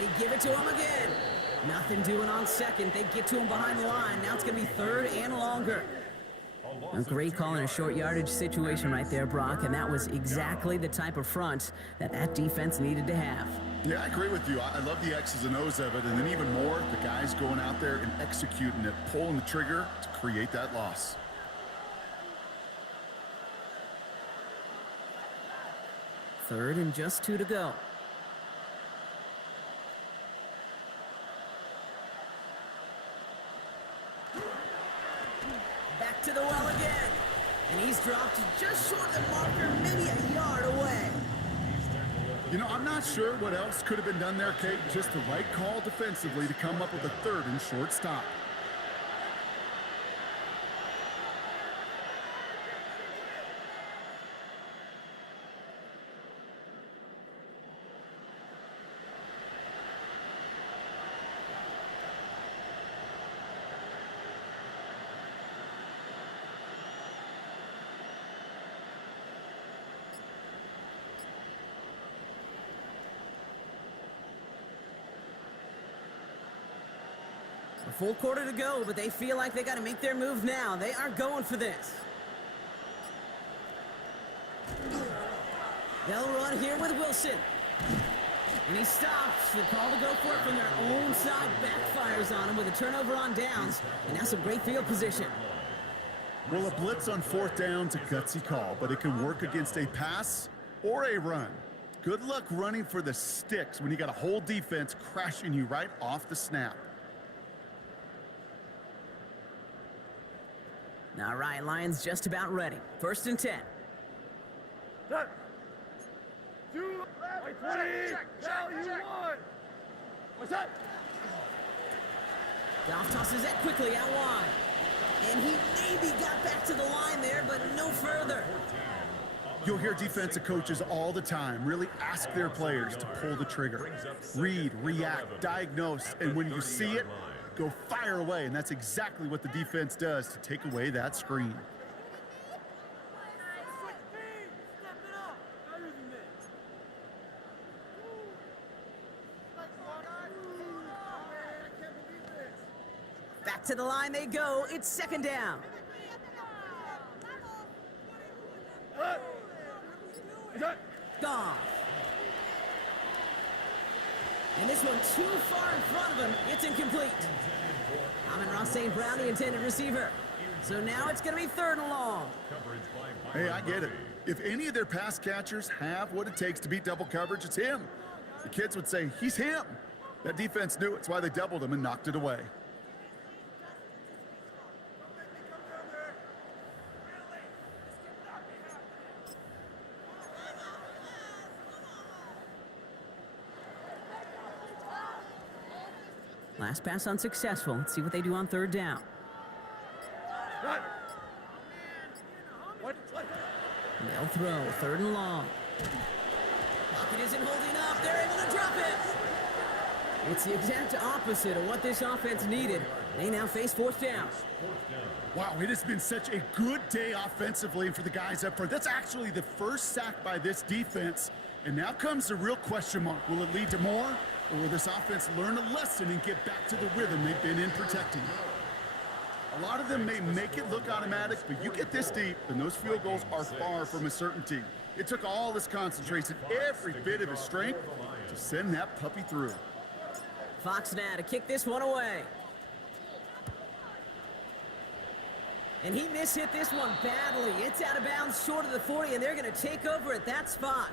They give it to him again. Nothing doing on second. They get to him behind the line. Now it's going to be third and longer. A great call in a short yardage situation right there, Brock, and that was exactly the type of front that defense needed to have. Yeah, I agree with you. I love the X's and O's of it, and then even more, the guys going out there and executing it, pulling the trigger to create that loss. Third and just 2 to go. Back to the well again. And he's dropped just short of the marker, maybe a yard away. You know, I'm not sure what else could have been done there, Kate. Just the right call defensively to come up with a third and short stop. A full quarter to go, but they feel like they got to make their move now. They are going for this. They'll run here with Wilson. And he stops. The call to go for it from their own side backfires on him with a turnover on downs. And now some great field position. Well, a blitz on fourth down's a gutsy call, but it can work against a pass or a run. Good luck running for the sticks when you got a whole defense crashing you right off the snap. All right, Lions just about ready. First and 10. Set. 2, 20, now you won. What's that? Goff tosses that quickly out wide. And he maybe got back to the line there, but no further. You'll hear defensive coaches all the time really ask their players to pull the trigger. Read, react, diagnose, and when you see it, go fire away, and that's exactly what the defense does to take away that screen. Back to the line they go. It's second down. Goff. And this one too far in front of him. It's incomplete. Amon-Ra St. Brown, the intended receiver. So now it's going to be third and long. Hey, I get it. If any of their pass catchers have what it takes to beat double coverage, it's him. The kids would say, he's him. That defense knew it's why they doubled him and knocked it away. Last pass unsuccessful. Let's see what they do on third down. They'll throw, third and long. Pocket isn't holding up. They're able to drop it. It's the exact opposite of what this offense needed. They now face fourth down. Wow, it has been such a good day offensively for the guys up front. That's actually the first sack by this defense. And now comes the real question mark. Will it lead to more? Or will this offense learn a lesson and get back to the rhythm they've been in protecting? A lot of them may make it look automatic, but you get this deep, and those field goals are far from a certainty. It took all his concentration, every bit of his strength, to send that puppy through. Fox now to kick this one away. And he mishit this one badly. It's out of bounds short of the 40, and they're going to take over at that spot.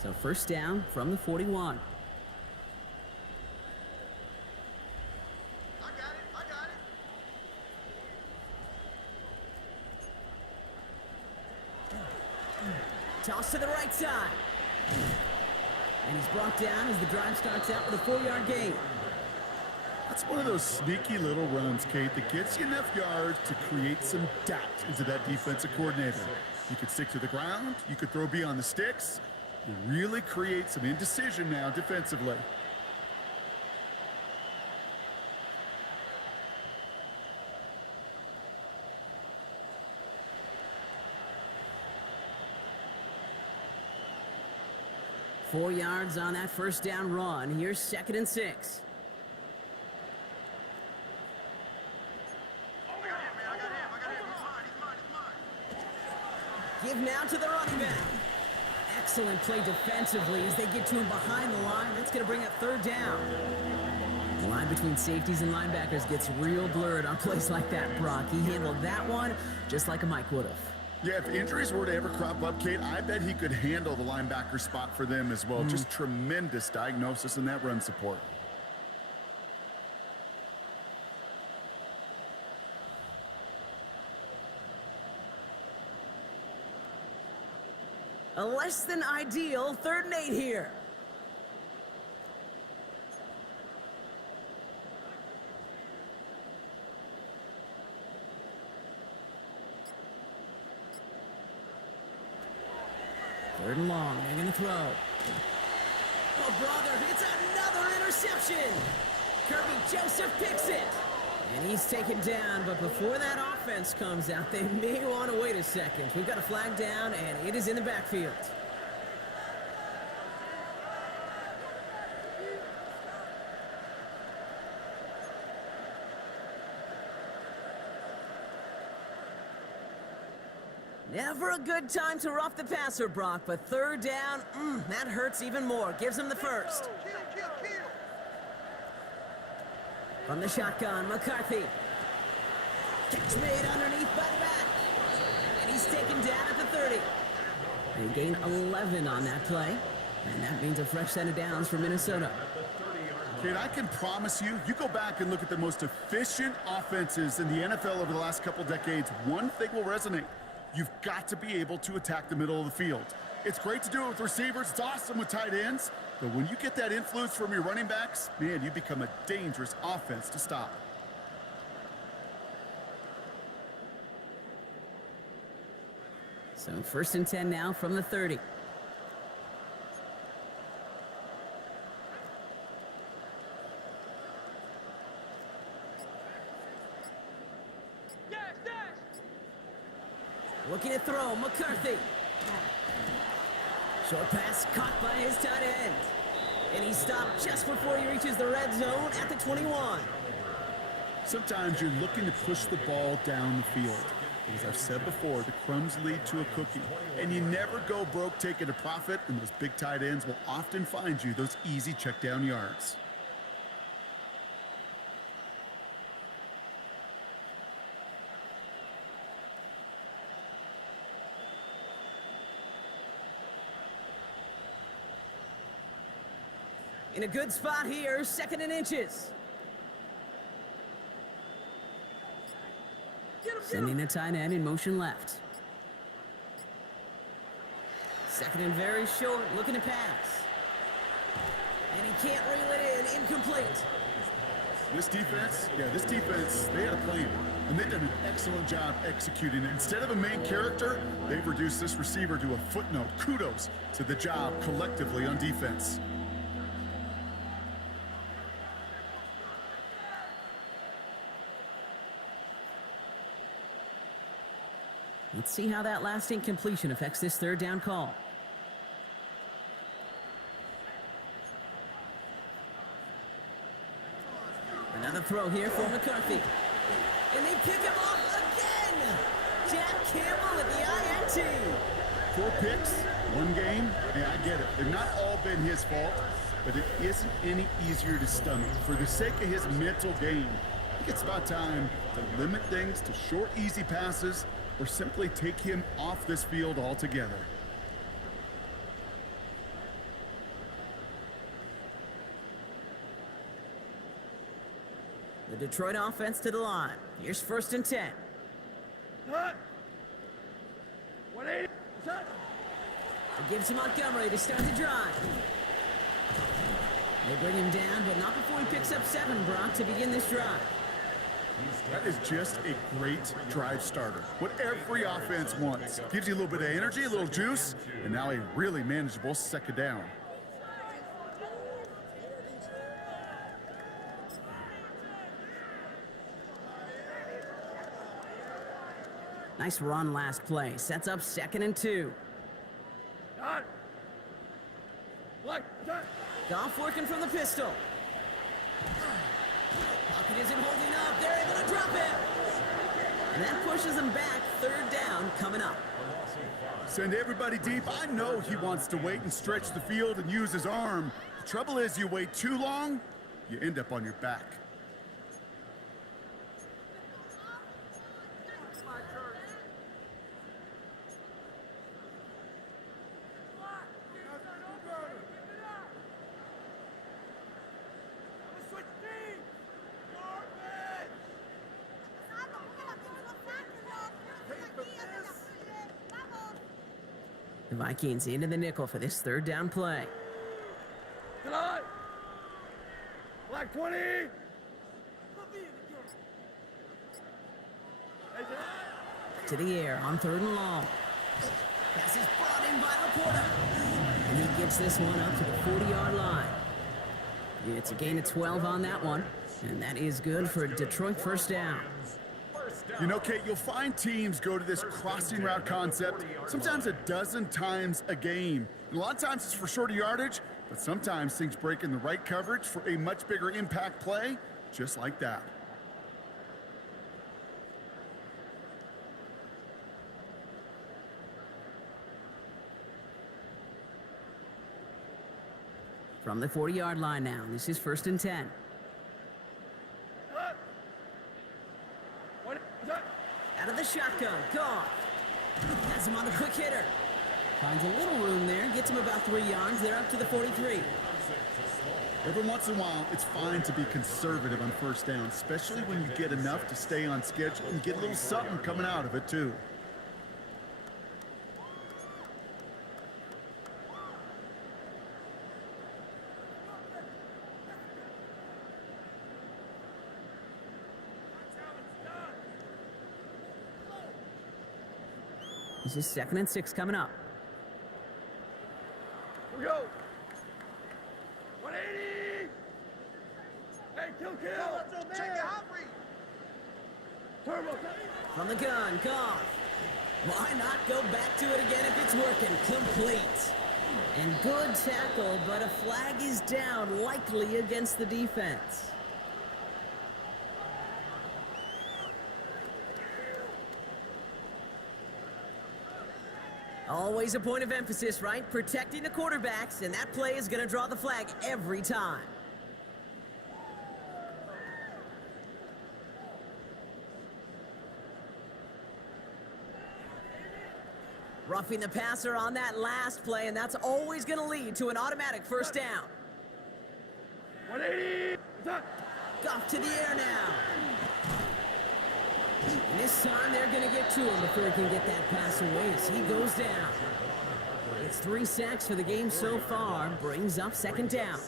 So first down from the 41. I got it. And he's brought down as the drive starts out with a 4-yard gain. That's one of those sneaky little runs, Kate, that gets you enough yards to create some doubt into that defensive coordinator. You could stick to the ground, you could throw beyond the sticks. You really create some indecision now defensively. Four yards on that first down run. Here's 2nd and 6. Give now to the running back. Excellent play defensively as they get to him behind the line. That's going to bring up 3rd down. The line between safeties and linebackers gets real blurred on plays like that, Brock. He handled that one just like a Mike would have. Yeah, if injuries were to ever crop up, Kate, I bet he could handle the linebacker spot for them as well. Just tremendous diagnosis in that run support. A less than ideal 3rd and 8 here. Third and long, they're gonna throw. Oh, brother, it's another interception! Kirby Joseph picks it! And he's taken down, but before that offense comes out, they may want to wait a second. We've got a flag down, and it is in the backfield. Never a good time to rough the passer, Brock, but 3rd down, that hurts even more. Gives him the first. From the shotgun, McCarthy. Catch made underneath by the back. And he's taken down at the 30. They gain 11 on that play. And that means a fresh set of downs for Minnesota. Kate, I can promise you, you go back and look at the most efficient offenses in the NFL over the last couple decades, one thing will resonate. You've got to be able to attack the middle of the field. It's great to do it with receivers. It's awesome with tight ends. But when you get that influence from your running backs, man, you become a dangerous offense to stop. So 1st and 10 now from the 30. Looking to throw, McCarthy. Short pass caught by his tight end. And he stopped just before he reaches the red zone at the 21. Sometimes you're looking to push the ball down the field. As I've said before, the crumbs lead to a cookie. And you never go broke taking a profit, and those big tight ends will often find you those easy check down yards. In a good spot here, 2nd and inches. Sending the tight end in motion left. 2nd and very short, looking to pass. And he can't reel it in, incomplete. This defense, they had a plan. And they've done an excellent job executing it. Instead of a main character, they've reduced this receiver to a footnote. Kudos to the job collectively on defense. Let's see how that last incompletion affects this 3rd down call. Another throw here for McCarthy. And they pick him off again! Jack Campbell at the INT. 4 picks, 1 game. Yeah, I get it. They've not all been his fault, but it isn't any easier to stomach. For the sake of his mental game, I think it's about time to limit things to short, easy passes or simply take him off this field altogether. The Detroit offense to the line. Here's 1st and 10. Cut. 180. Cut. It gives to Montgomery to start the drive. They bring him down, but not before he picks up 7, Brock, to begin this drive. That is just a great drive starter. What every offense wants. Gives you a little bit of energy, a little juice, and now a really manageable second down. Nice run last play. Sets up 2nd and 2. Done. Like that. Goff working from the pistol. Pocket isn't holding up. They're able to drop it. And that pushes them back. 3rd down coming up. Send everybody deep. I know he wants to wait and stretch the field and use his arm. The trouble is, you wait too long, you end up on your back. The Vikings into the nickel for this 3rd down play. Tonight. Black 20. To the air on 3rd and long. Pass is brought in by Laporta. And he gets this one up to the 40-yard line. It's a gain of 12 on that one. And that is good for a Detroit 1st down. You know, Kate, you'll find teams go to this crossing route concept sometimes a dozen times a game. And a lot of times it's for shorter yardage, but sometimes things break in the right coverage for a much bigger impact play, just like that. From the 40-yard line now, this is 1st and 10. Out of the shotgun, Goff. Has him on the quick hitter. Finds a little room there, gets him about 3 yards. They're up to the 43. Every once in a while, it's fine to be conservative on 1st down, especially when you get enough to stay on schedule and get a little something coming out of it, too. This is 2nd and 6 coming up. Here we go. 180. Hey, kill. Check it out, Turbo. From the gun, Goff. Why not go back to it again if it's working? Complete. And good tackle, but a flag is down, likely against the defense. Always a point of emphasis, right? Protecting the quarterbacks, and that play is going to draw the flag every time. Roughing the passer on that last play, and that's always going to lead to an automatic 1st down. 180. Goff to the air now. And this time they're going to get to him before he can get that pass away as he goes down. It's 3 sacks for the game so far, brings up 2nd down.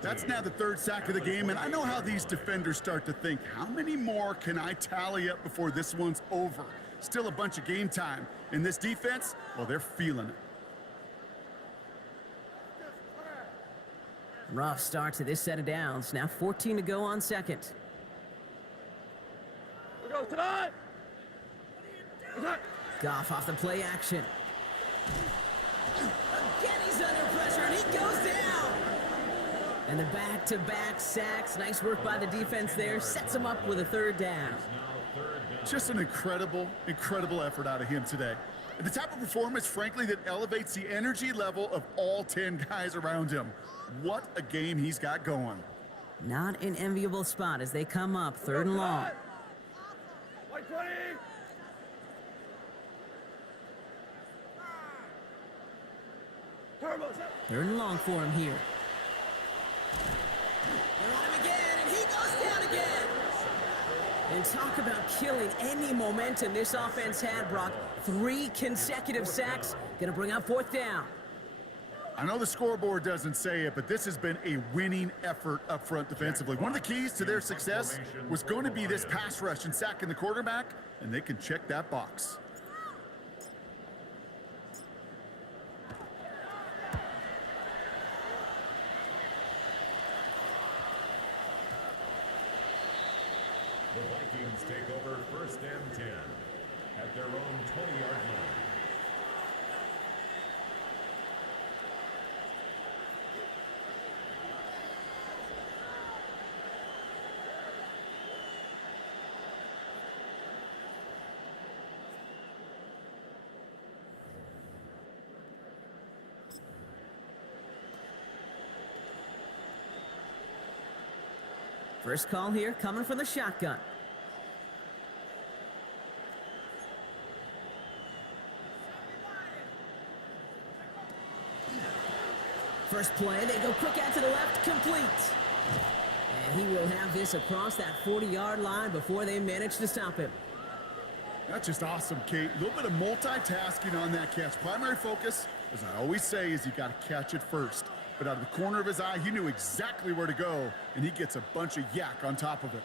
That's now the 3rd sack of the game, and I know how these defenders start to think, how many more can I tally up before this one's over? Still a bunch of game time. And this defense, well, they're feeling it. Rough start to this set of downs. Now 14 to go on 2nd. We go tonight. Goff off the play action. Again, he's under pressure, and he goes down. And the back-to-back sacks. Nice work by the defense there. Sets him up with a 3rd down. Just an incredible effort out of him today. And the type of performance, frankly, that elevates the energy level of all 10 guys around him. What a game he's got going. Not an enviable spot as they come up 3rd and long. 120. 3rd and long for him here. They're on him again, and he goes down again. And talk about killing any momentum this offense had, Brock. 3 consecutive sacks. Gonna bring up 4th down. I know the scoreboard doesn't say it, but this has been a winning effort up front defensively. One of the keys to their success was going to be this pass rush and sacking the quarterback, and they can check that box. The Vikings take over 1st and 10 at their own 20-yard line. First call here, coming from the shotgun. First play, they go quick out to the left, complete. And he will have this across that 40-yard line before they manage to stop him. That's just awesome, Kate. A little bit of multitasking on that catch. Primary focus, as I always say, is you got to catch it first. But out of the corner of his eye, he knew exactly where to go, and he gets a bunch of yak on top of it.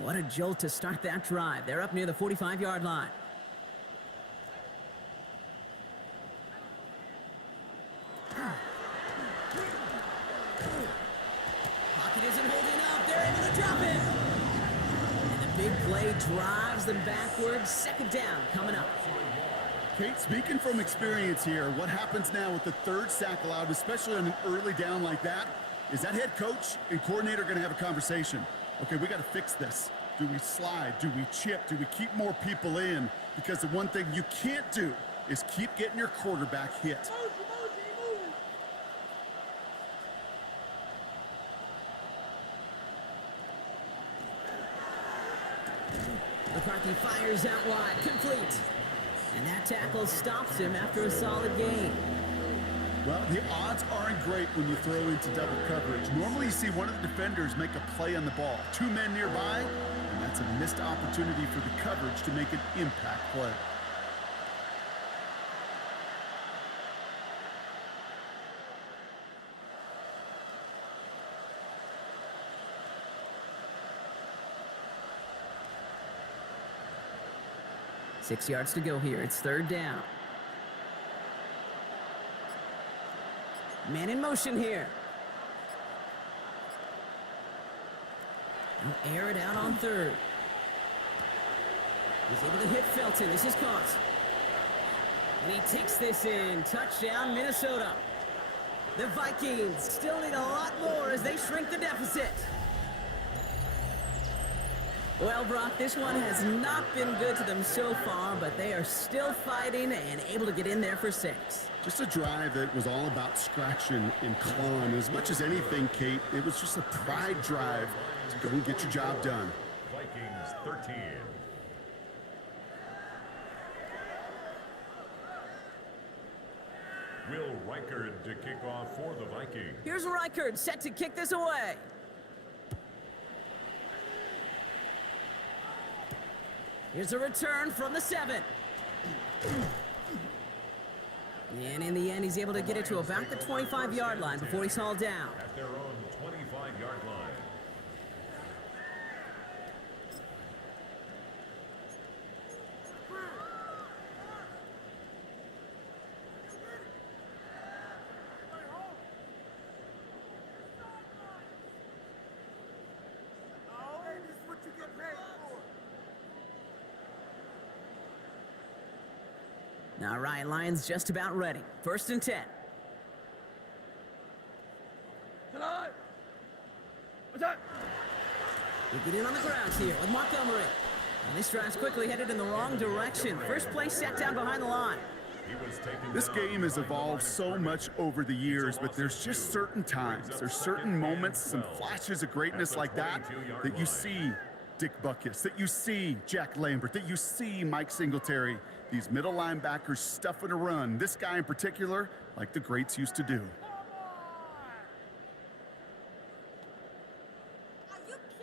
What a jolt to start that drive. They're up near the 45-yard line. Pocket isn't holding up. They're able to drop it. Big play drives them backwards. Second down coming up. Kate, speaking from experience here, what happens now with the third sack allowed, especially on an early down like that, is that head coach and coordinator going to have a conversation. Okay, we got to fix this. Do we slide? Do we chip? Do we keep more people in? Because the one thing you can't do is keep getting your quarterback hit. McCarthy fires out wide, complete. And that tackle stops him after a solid gain. Well, the odds aren't great when you throw into double coverage. Normally you see one of the defenders make a play on the ball. Two men nearby, and that's a missed opportunity for the coverage to make an impact play. Six yards to go here. It's third down. Man in motion here. Now air it out on third. He's able to hit Felton. This is caught. And he takes this in. Touchdown, Minnesota. The Vikings still need a lot more as they shrink the deficit. Well, Brock, this one has not been good to them so far, but they are still fighting and able to get in there for 6. Just a drive that was all about scratching and clawing. As much as anything, Kate, it was just a pride drive to go and get your job done. Vikings 13. Will Reichard to kick off for the Vikings. Here's Reichard set to kick this away. Here's a return from the 7. And in the end, he's able to get it to about the 25-yard line before he's hauled down. At their own 25-yard line. All right, Lions just about ready. 1st and 10. What's up? We get in on the ground here with Montgomery. And this drive's quickly headed in the wrong direction. First play set down behind the line. This game has evolved so much over the years, but there's just certain times, there's certain moments, some flashes of greatness like that you see Dick Butkus, that you see Jack Lambert, that you see Mike Singletary. These middle linebackers stuffing a run. This guy in particular, like the greats used to do.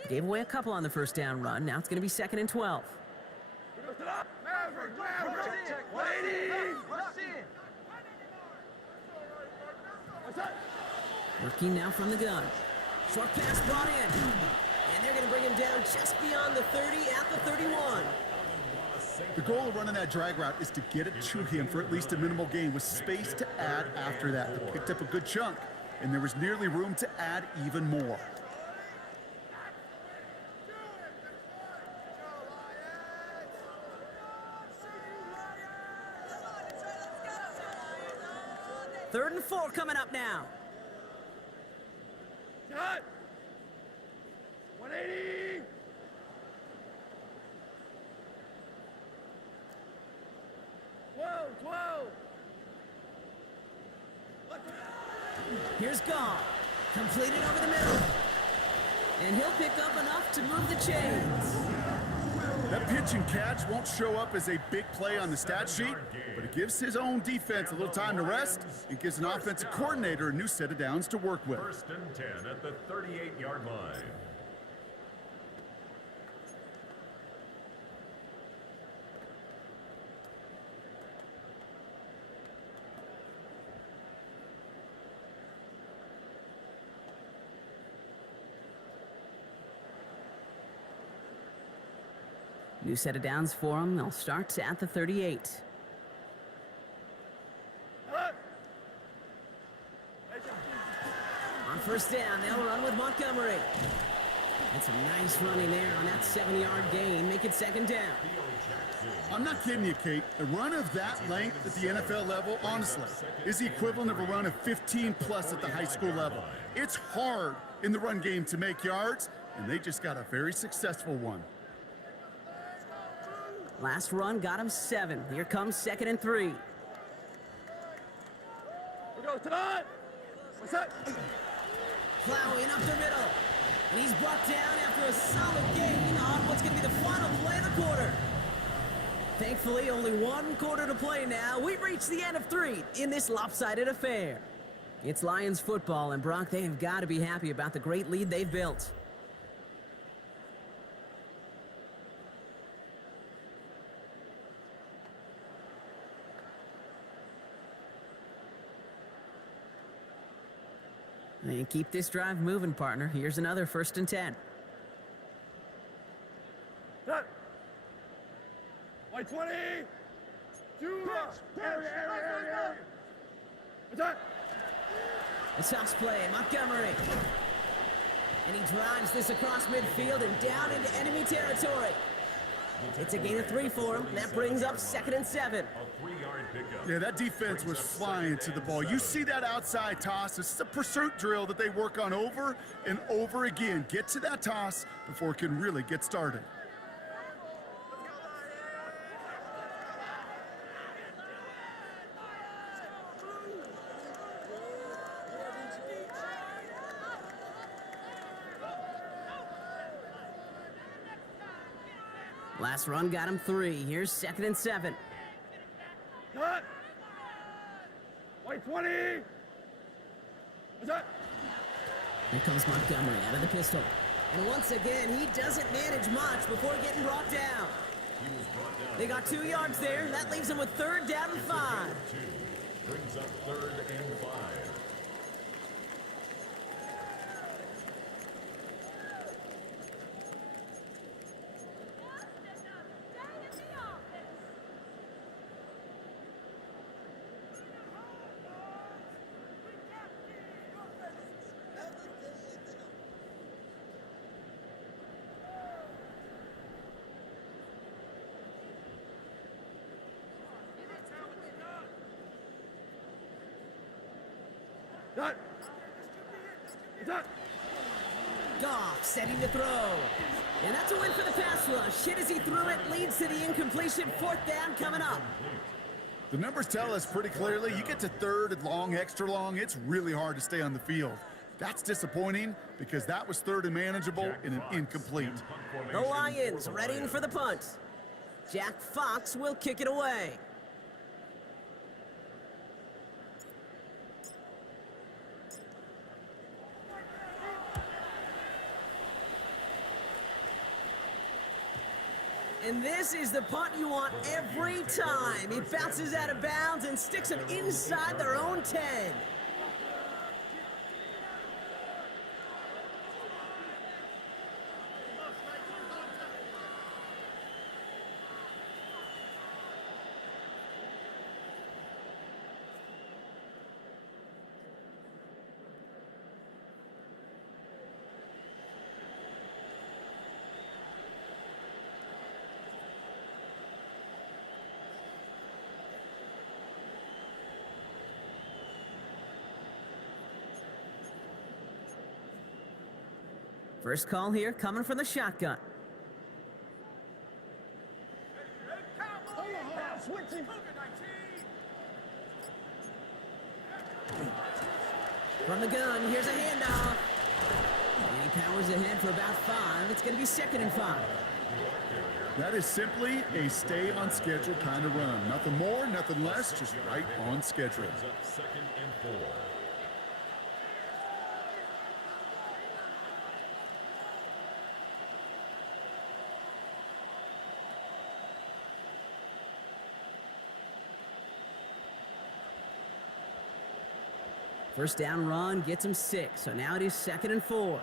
Gave away a couple on the first down run. Now it's going to be 2nd and 12. Maverick, 180! Working now from the gun. Short pass brought in. And they're going to bring him down just beyond the 30 at the 31. The goal of running that drag route is to get it to him for at least a minimal gain with space to add after that. They picked up a good chunk, and there was nearly room to add even more. Third and 4 coming up now. Cut! 180! Whoa! Here's Gall. Completed over the middle. And he'll pick up enough to move the chains. That pitch and catch won't show up as a big play on the stat sheet, but it gives his own defense a little time to rest. It gives an offensive coordinator a new set of downs to work with. 1st and 10 at the 38-yard line. New set of downs for them. They'll start at the 38. On first down, they'll run with Montgomery. That's a nice running there on that 7-yard gain. Make it 2nd down. I'm not kidding you, Kate. A run of that length at the NFL level, honestly, is the equivalent of a run of 15+ at the high school level. It's hard in the run game to make yards, and they just got a very successful one. Last run got him 7. Here comes 2nd and 3. We go tonight! What's that? Plowing up the middle. And he's brought down after a solid gain on what's going to be the final play of the quarter. Thankfully, only 1 quarter to play now. We've reached the end of 3 in this lopsided affair. It's Lions football, and Brock, they have got to be happy about the great lead they've built. And keep this drive moving, partner. Here's another 1st and 10. Cut! 120! Area! Attack! A toss play, Montgomery. And he drives this across midfield and down into enemy territory. It's a gain of 3 for him. That brings up 2nd and 7. A 3-yard pickup. Yeah, that defense was flying to the ball. You see that outside toss. This is a pursuit drill that they work on over and over again. Get to that toss before it can really get started. Last run got him 3. Here's 2nd and 7. Cut! 120! Attack! Here comes Montgomery out of the pistol. And once again, he doesn't manage much before getting brought down. They got 2 yards there. That leaves them with 3rd down and 5. Brings up 3rd and 5. Cut! Attack! Goff setting to throw. And that's a win for the pass rush. Hit as he threw it, leads to the incompletion. 4th down coming up. The numbers tell us pretty clearly, you get to 3rd and long, extra long, it's really hard to stay on the field. That's disappointing because that was 3rd and manageable and an incomplete. The Lions readying for the punt. Jack Fox will kick it away. And this is the punt you want every time. He bounces out of bounds and sticks them inside their own 10. First call here, coming from the shotgun. From the gun, here's a handoff. And he powers ahead for about 5. It's going to be 2nd and 5. That is simply a stay on schedule kind of run. Nothing more, nothing less, just right on schedule. Brings up 2nd and 4. First down run gets him 6, so now it is 2nd and 4.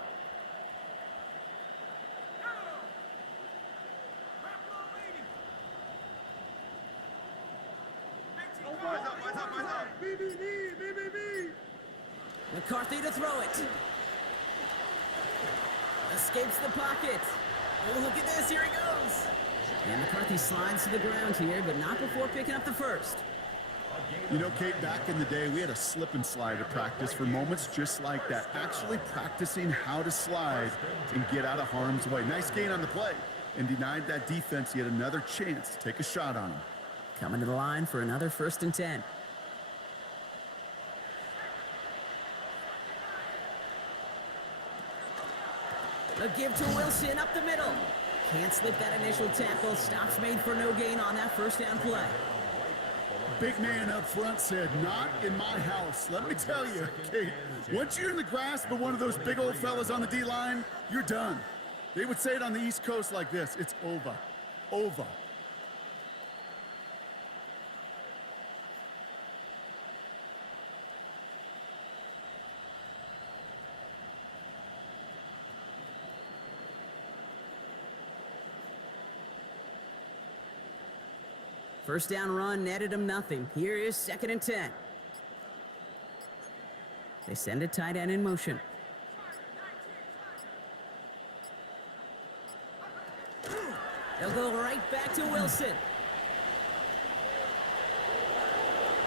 McCarthy to throw it. Escapes the pocket. Oh, look at this, here he goes. And McCarthy slides to the ground here, but not before picking up the first. You know, Kate, back in the day, we had a slip and slide at practice for moments just like that. Actually practicing how to slide and get out of harm's way. Nice gain on the play, and denied that defense yet another chance to take a shot on him. Coming to the line for another 1st and 10. A give to Wilson up the middle. Can't slip that initial tackle. Stops made for no gain on that 1st down play. Big man up front said, "Not in my house." Let me tell you, Kate, once you're in the grasp of one of those big old fellas on the D-line, you're done. They would say it on the East Coast like this: it's over. Over. First down run netted him nothing. Here is 2nd and 10. They send a tight end in motion. They'll go right back to Wilson.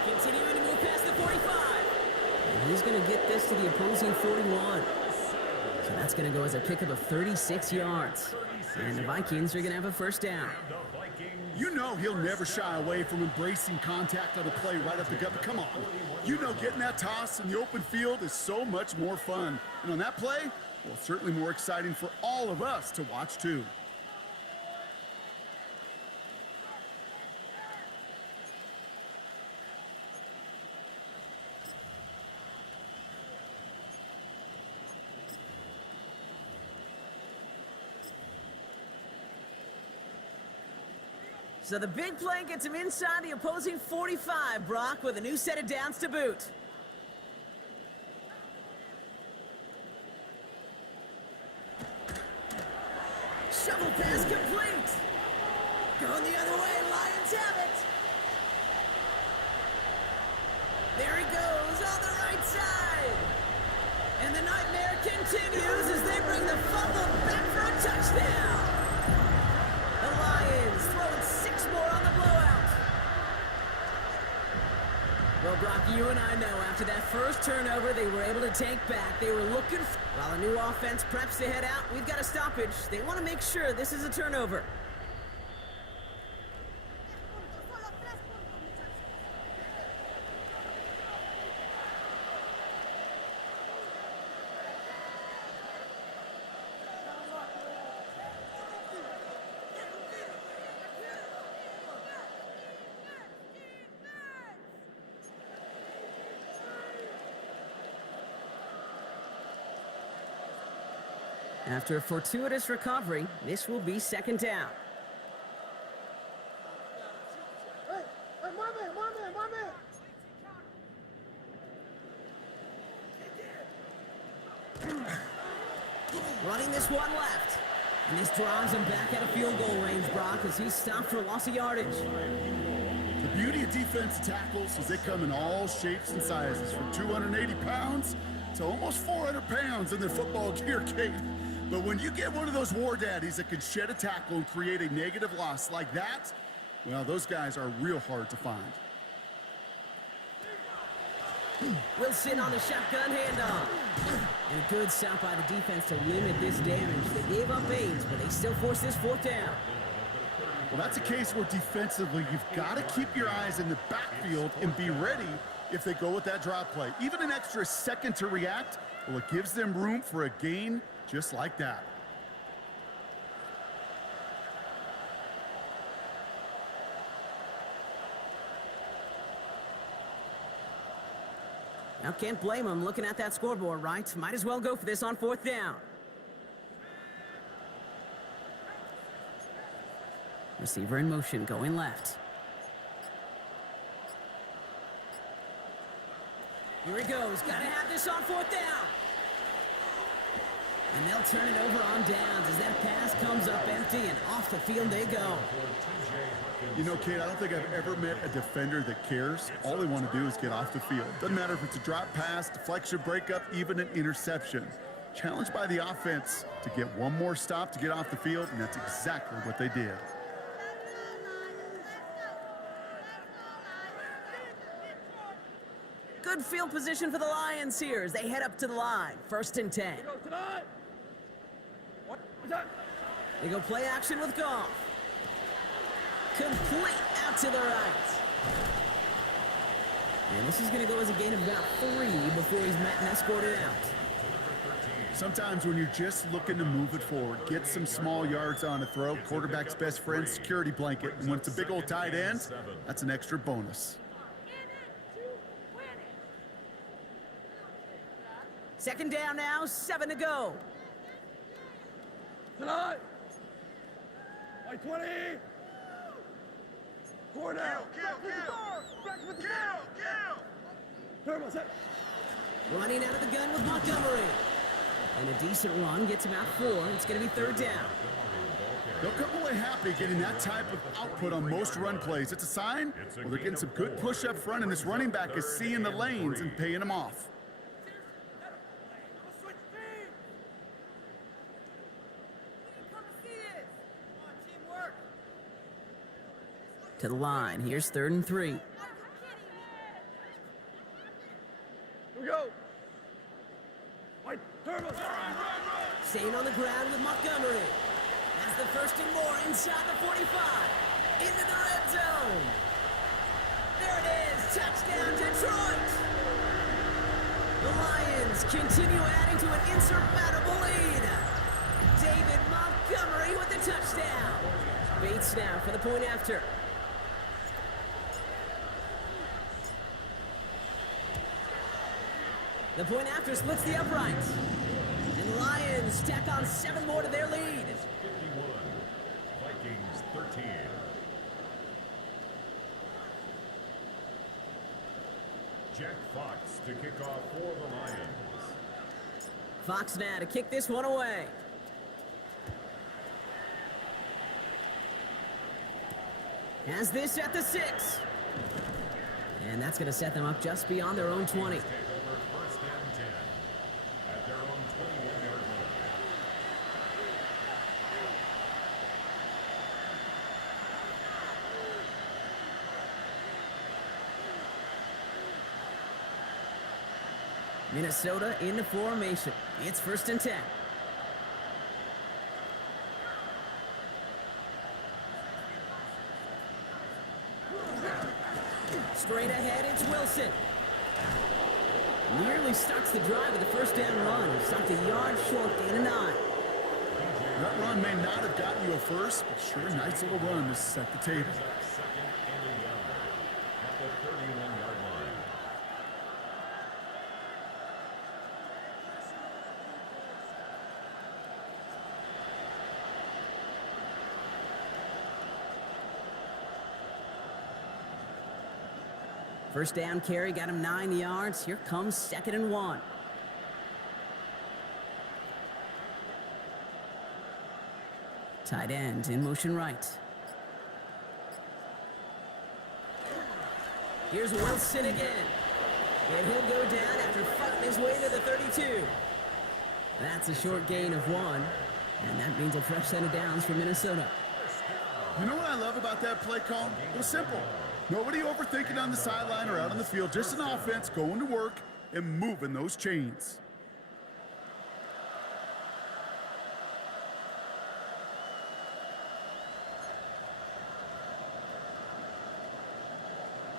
Continuing to move past the 45. And he's going to get this to the opposing 41. So that's going to go as a pickup of 36 yards. And the Vikings are going to have a first down. You know he'll never shy away from embracing contact on a play right up the gut. But come on, you know getting that toss in the open field is so much more fun. And on that play, well, certainly more exciting for all of us to watch too. So the big play gets him inside the opposing 45, Brock, with a new set of downs to boot. Shovel pass complete. Going the other way, Lions have it. There he goes on the right side. And the nightmare continues as they bring the fumble back for a touchdown. The Lions throwing 6 more on the blowout. Well, Brock, you and I know after that first turnover they were able to take back. They were looking while a new offense preps to head out. We've got a stoppage. They want to make sure this is a turnover. After a fortuitous recovery, this will be 2nd down. Running this one left. And this drives him back out of field goal range, Brock, as he's stopped for loss of yardage. The beauty of defensive tackles is they come in all shapes and sizes, from 280 pounds to almost 400 pounds in their football gear, Kate. But when you get one of those war daddies that can shed a tackle and create a negative loss like that, well, those guys are real hard to find. Wilson on the shotgun handoff. And a good stop by the defense to limit this damage. They gave up 8, but they still forced this 4th down. Well, that's a case where defensively you've got to keep your eyes in the backfield and be ready if they go with that drop play. Even an extra second to react, well, it gives them room for a gain just like that. Now, can't blame him looking at that scoreboard, right? Might as well go for this on 4th down. Receiver in motion, going left. Here he goes. Gotta have this on 4th down. And they'll turn it over on downs as that pass comes up empty and off the field they go. You know, Kate, I don't think I've ever met a defender that cares. All they want to do is get off the field. Doesn't matter if it's a drop pass, deflection, breakup, even an interception. Challenged by the offense to get one more stop to get off the field, and that's exactly what they did. Good field position for the Lions here as they head up to the line. 1st and 10. They go play action with Goff. Complete out to the right. And this is going to go as a gain of about 3 before he's met and escorted out. Sometimes when you're just looking to move it forward, get some small yards on a throw, quarterback's best friend, security blanket. And when it's a big old tight end, that's an extra bonus. 2nd down now, 7 to go. Tonight. By 20. 4 down. Kill. Running out of the gun with Montgomery. And a decent run gets about 4. It's going to be 3rd down. They'll come away happy getting that type of output on most run plays. It's a sign, well, they're getting some good push up front, and this running back is seeing the lanes and paying them off. To the line. Here's 3rd and 3. Here we go. White turbo. Staying on the ground with Montgomery. That's the 1st and more inside the 45. Into the red zone. There it is. Touchdown, Detroit. The Lions continue adding to an insurmountable lead. David Montgomery with the touchdown. Bates now for the point after. The point after splits the uprights. And the Lions tack on 7 more to their lead. 51. Vikings 13. Jack Fox to kick off for the Lions. Fox now to kick this one away. Has this at the 6. And that's going to set them up just beyond their own 20. Take over 1st and 10 at their own 21-yard line. Minnesota in the formation. It's 1st and 10. Straight ahead, it's Wilson. Nearly starts the drive with the 1st down run. Stopped a yard short, gain of 9. That run may not have gotten you a first, but sure, a nice little run to set the table. 2nd and 11 at the 31-yard line. First down carry got him 9 yards. Here comes 2nd and 1. Tight end in motion right. Here's Wilson again. And he'll go down after fighting his way to the 32. That's a short gain of 1. And that means a fresh set of downs for Minnesota. You know what I love about that play call? It was simple. Nobody overthinking on the sideline or out on the field. Just an offense going to work and moving those chains.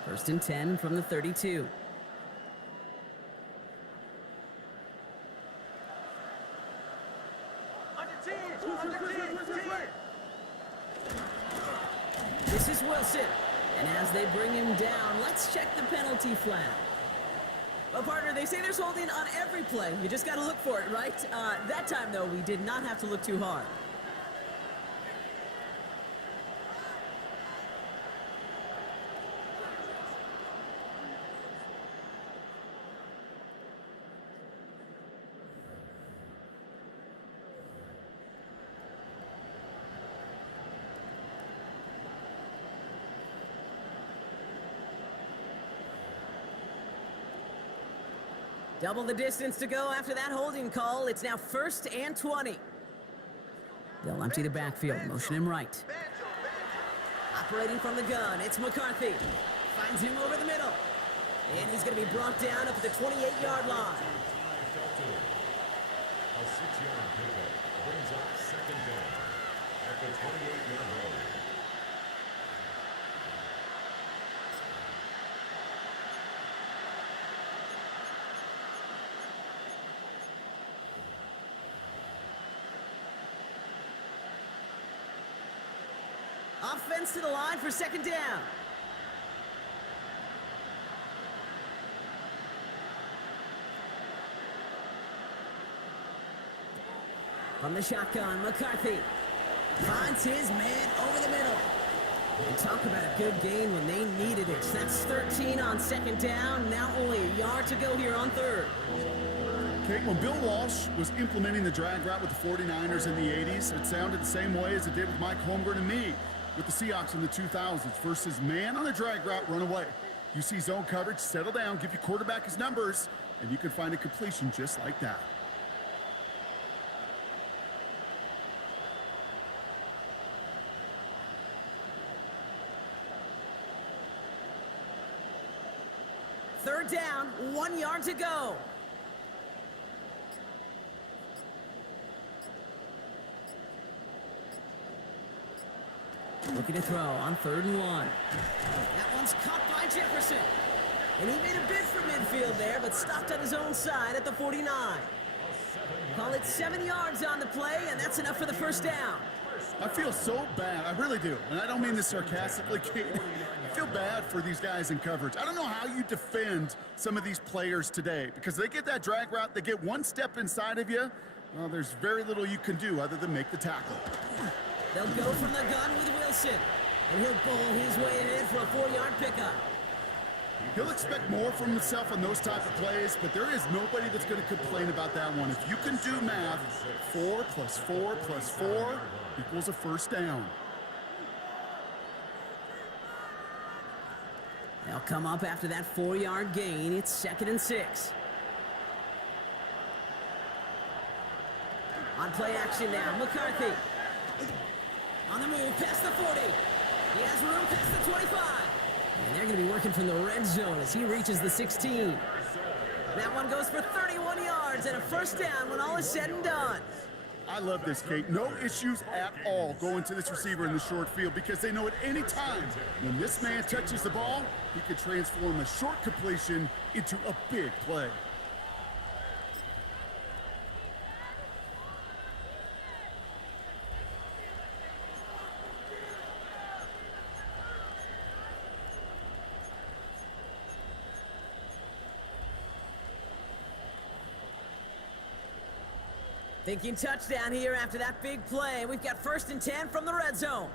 First and 10 from the 32. This is Wilson. And as they bring him down, let's check the penalty flag. Well, partner, they say there's holding on every play. You just got to look for it, right? That time, though, we did not have to look too hard. Double the distance to go after that holding call. It's now 1st and 20. They'll empty the backfield, motion him right. Operating from the gun, it's McCarthy. Finds him over the middle. And he's going to be brought down up at the 28-yard line. A 6-yard pickup brings up 2nd down at the 28-yard line. Offense to the line for 2nd down. From the shotgun, McCarthy finds his man over the middle. And talk about a good gain when they needed it. That's 13 on 2nd down. Now only a yard to go here on 3rd. Okay, when Bill Walsh was implementing the drag route with the 49ers in the 80s, it sounded the same way as it did with Mike Holmgren and me with the Seahawks in the 2000s versus man on a drag route, run away. You see zone coverage, settle down, give your quarterback his numbers, and you can find a completion just like that. Third down, 1 yard to go. Looking to throw on 3rd and 1. That one's caught by Jefferson. And he made a bid for midfield there, but stopped on his own side at the 49. Call it 7 yards on the play, and that's enough for the 1st down. I feel so bad, I really do, and I don't mean this sarcastically, Kate. I feel bad for these guys in coverage. I don't know how you defend some of these players today, because they get that drag route, they get one step inside of you, well, there's very little you can do other than make the tackle. They'll go from the gun with Wilson, and he'll bowl his way ahead for a 4-yard pickup. He'll expect more from himself on those type of plays, but there is nobody that's going to complain about that one. If you can do math, 4 plus 4 plus 4 equals a 1st down. They'll come up after that 4-yard gain. It's 2nd and 6. On play action now, McCarthy. On the move, past the 40. He has room past the 25. And they're going to be working from the red zone as he reaches the 16. That one goes for 31 yards and a 1st down when all is said and done. I love this, Kate. No issues at all going to this receiver in the short field because they know at any time when this man touches the ball, he could transform a short completion into a big play. Thinking touchdown here after that big play. We've got 1st and 10 from the red zone.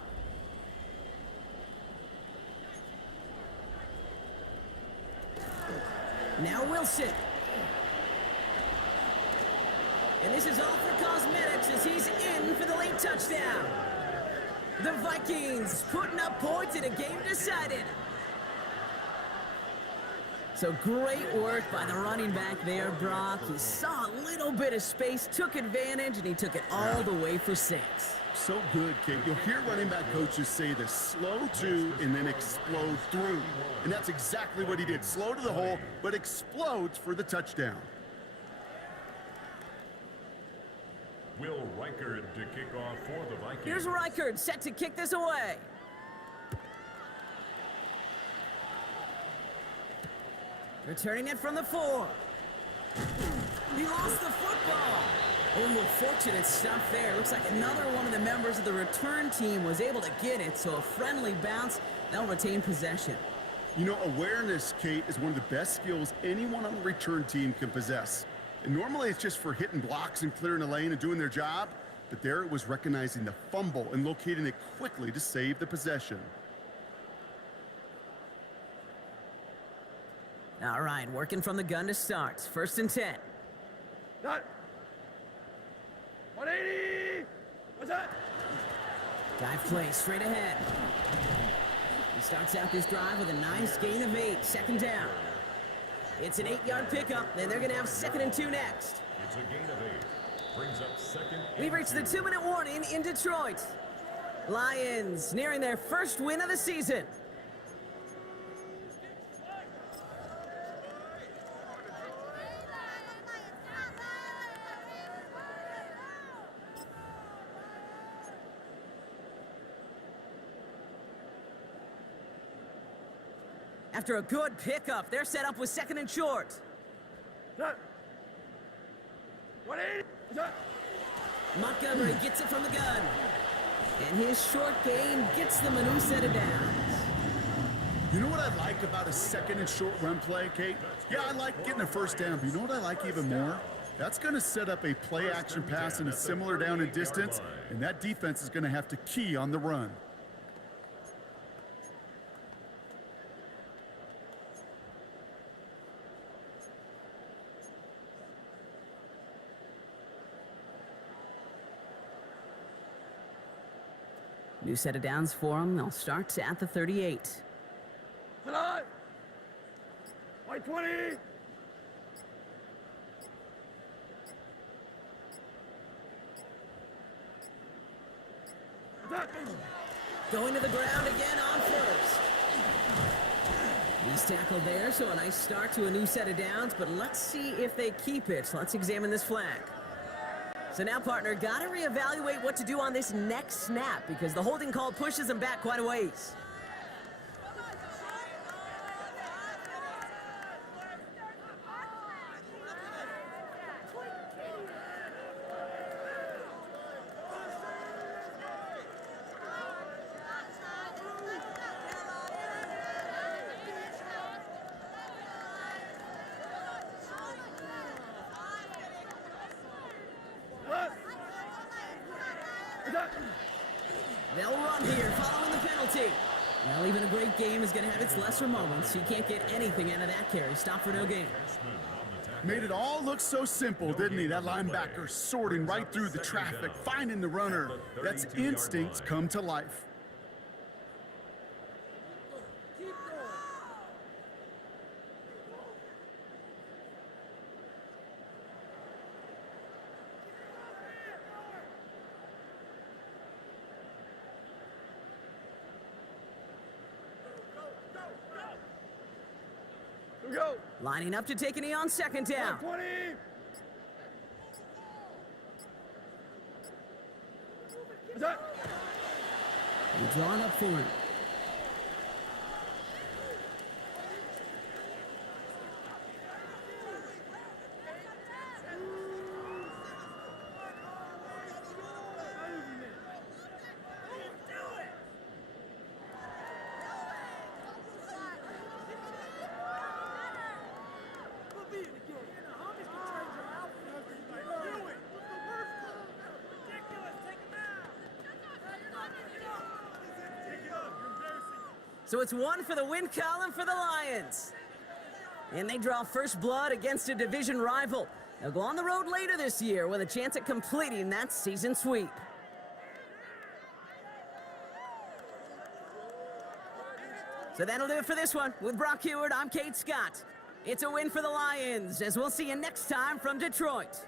Now Wilson. And this is all for cosmetics as he's in for the late touchdown. The Vikings putting up points in a game decided. So great work by the running back there, Brock. He saw a little bit of space, took advantage, and he took it all the way for 6. So good, Kate. You'll hear running back coaches say this: slow to and then explode through. And that's exactly what he did. Slow to the hole, but explodes for the touchdown. Will Reichard to kick off for the Vikings. Here's Reichard set to kick this away. Returning it from the 4. He lost the football. Oh, fortunate stuff there. Looks like another one of the members of the return team was able to get it, so a friendly bounce. They'll retain possession. You know, awareness, Kate, is one of the best skills anyone on the return team can possess. And normally it's just for hitting blocks and clearing a lane and doing their job, but there it was recognizing the fumble and locating it quickly to save the possession. All right, working from the gun to start. 1st and 10. Not. 180. What's that? Dive play straight ahead. He starts out this drive with a nice gain of 8. 2nd down. It's an 8-yard pickup, and they're going to have 2nd and 2 next. It's a gain of 8. Brings up 2nd. We've reached the 2-minute warning in Detroit. Lions nearing their first win of the season. After a good pickup, they're set up with 2nd and short. Not. 180. What's that? Montgomery gets it from the gun. And his short gain gets them a new set of downs. You know what I like about a 2nd and short run play, Kate? Yeah, I like getting a 1st down, but you know what I like even more? That's going to set up a play-action pass in a similar down and distance, and that defense is going to have to key on the run. New set of downs for them. They'll start at the 38. Tonight. 120. Going to the ground again on 1st. He's tackled there, so a nice start to a new set of downs, but let's see if they keep it. Let's examine this flag. So now, partner, got to reevaluate what to do on this next snap because the holding call pushes him back quite a ways. They'll run here following the penalty. Well, even a great game is going to have its lesser moments. You can't get anything out of that carry. Stop for no gain. Made it all look so simple, didn't he? That linebacker sorting right through the traffic, finding the runner. That's instincts come to life. Go. Lining up to take a knee on 2nd down. 20. What's that? He's drawn up for it. So it's 1 for the win column for the Lions. And they draw first blood against a division rival. They'll go on the road later this year with a chance at completing that season sweep. So that'll do it for this one. With Brock Heward, I'm Kate Scott. It's a win for the Lions, as we'll see you next time from Detroit.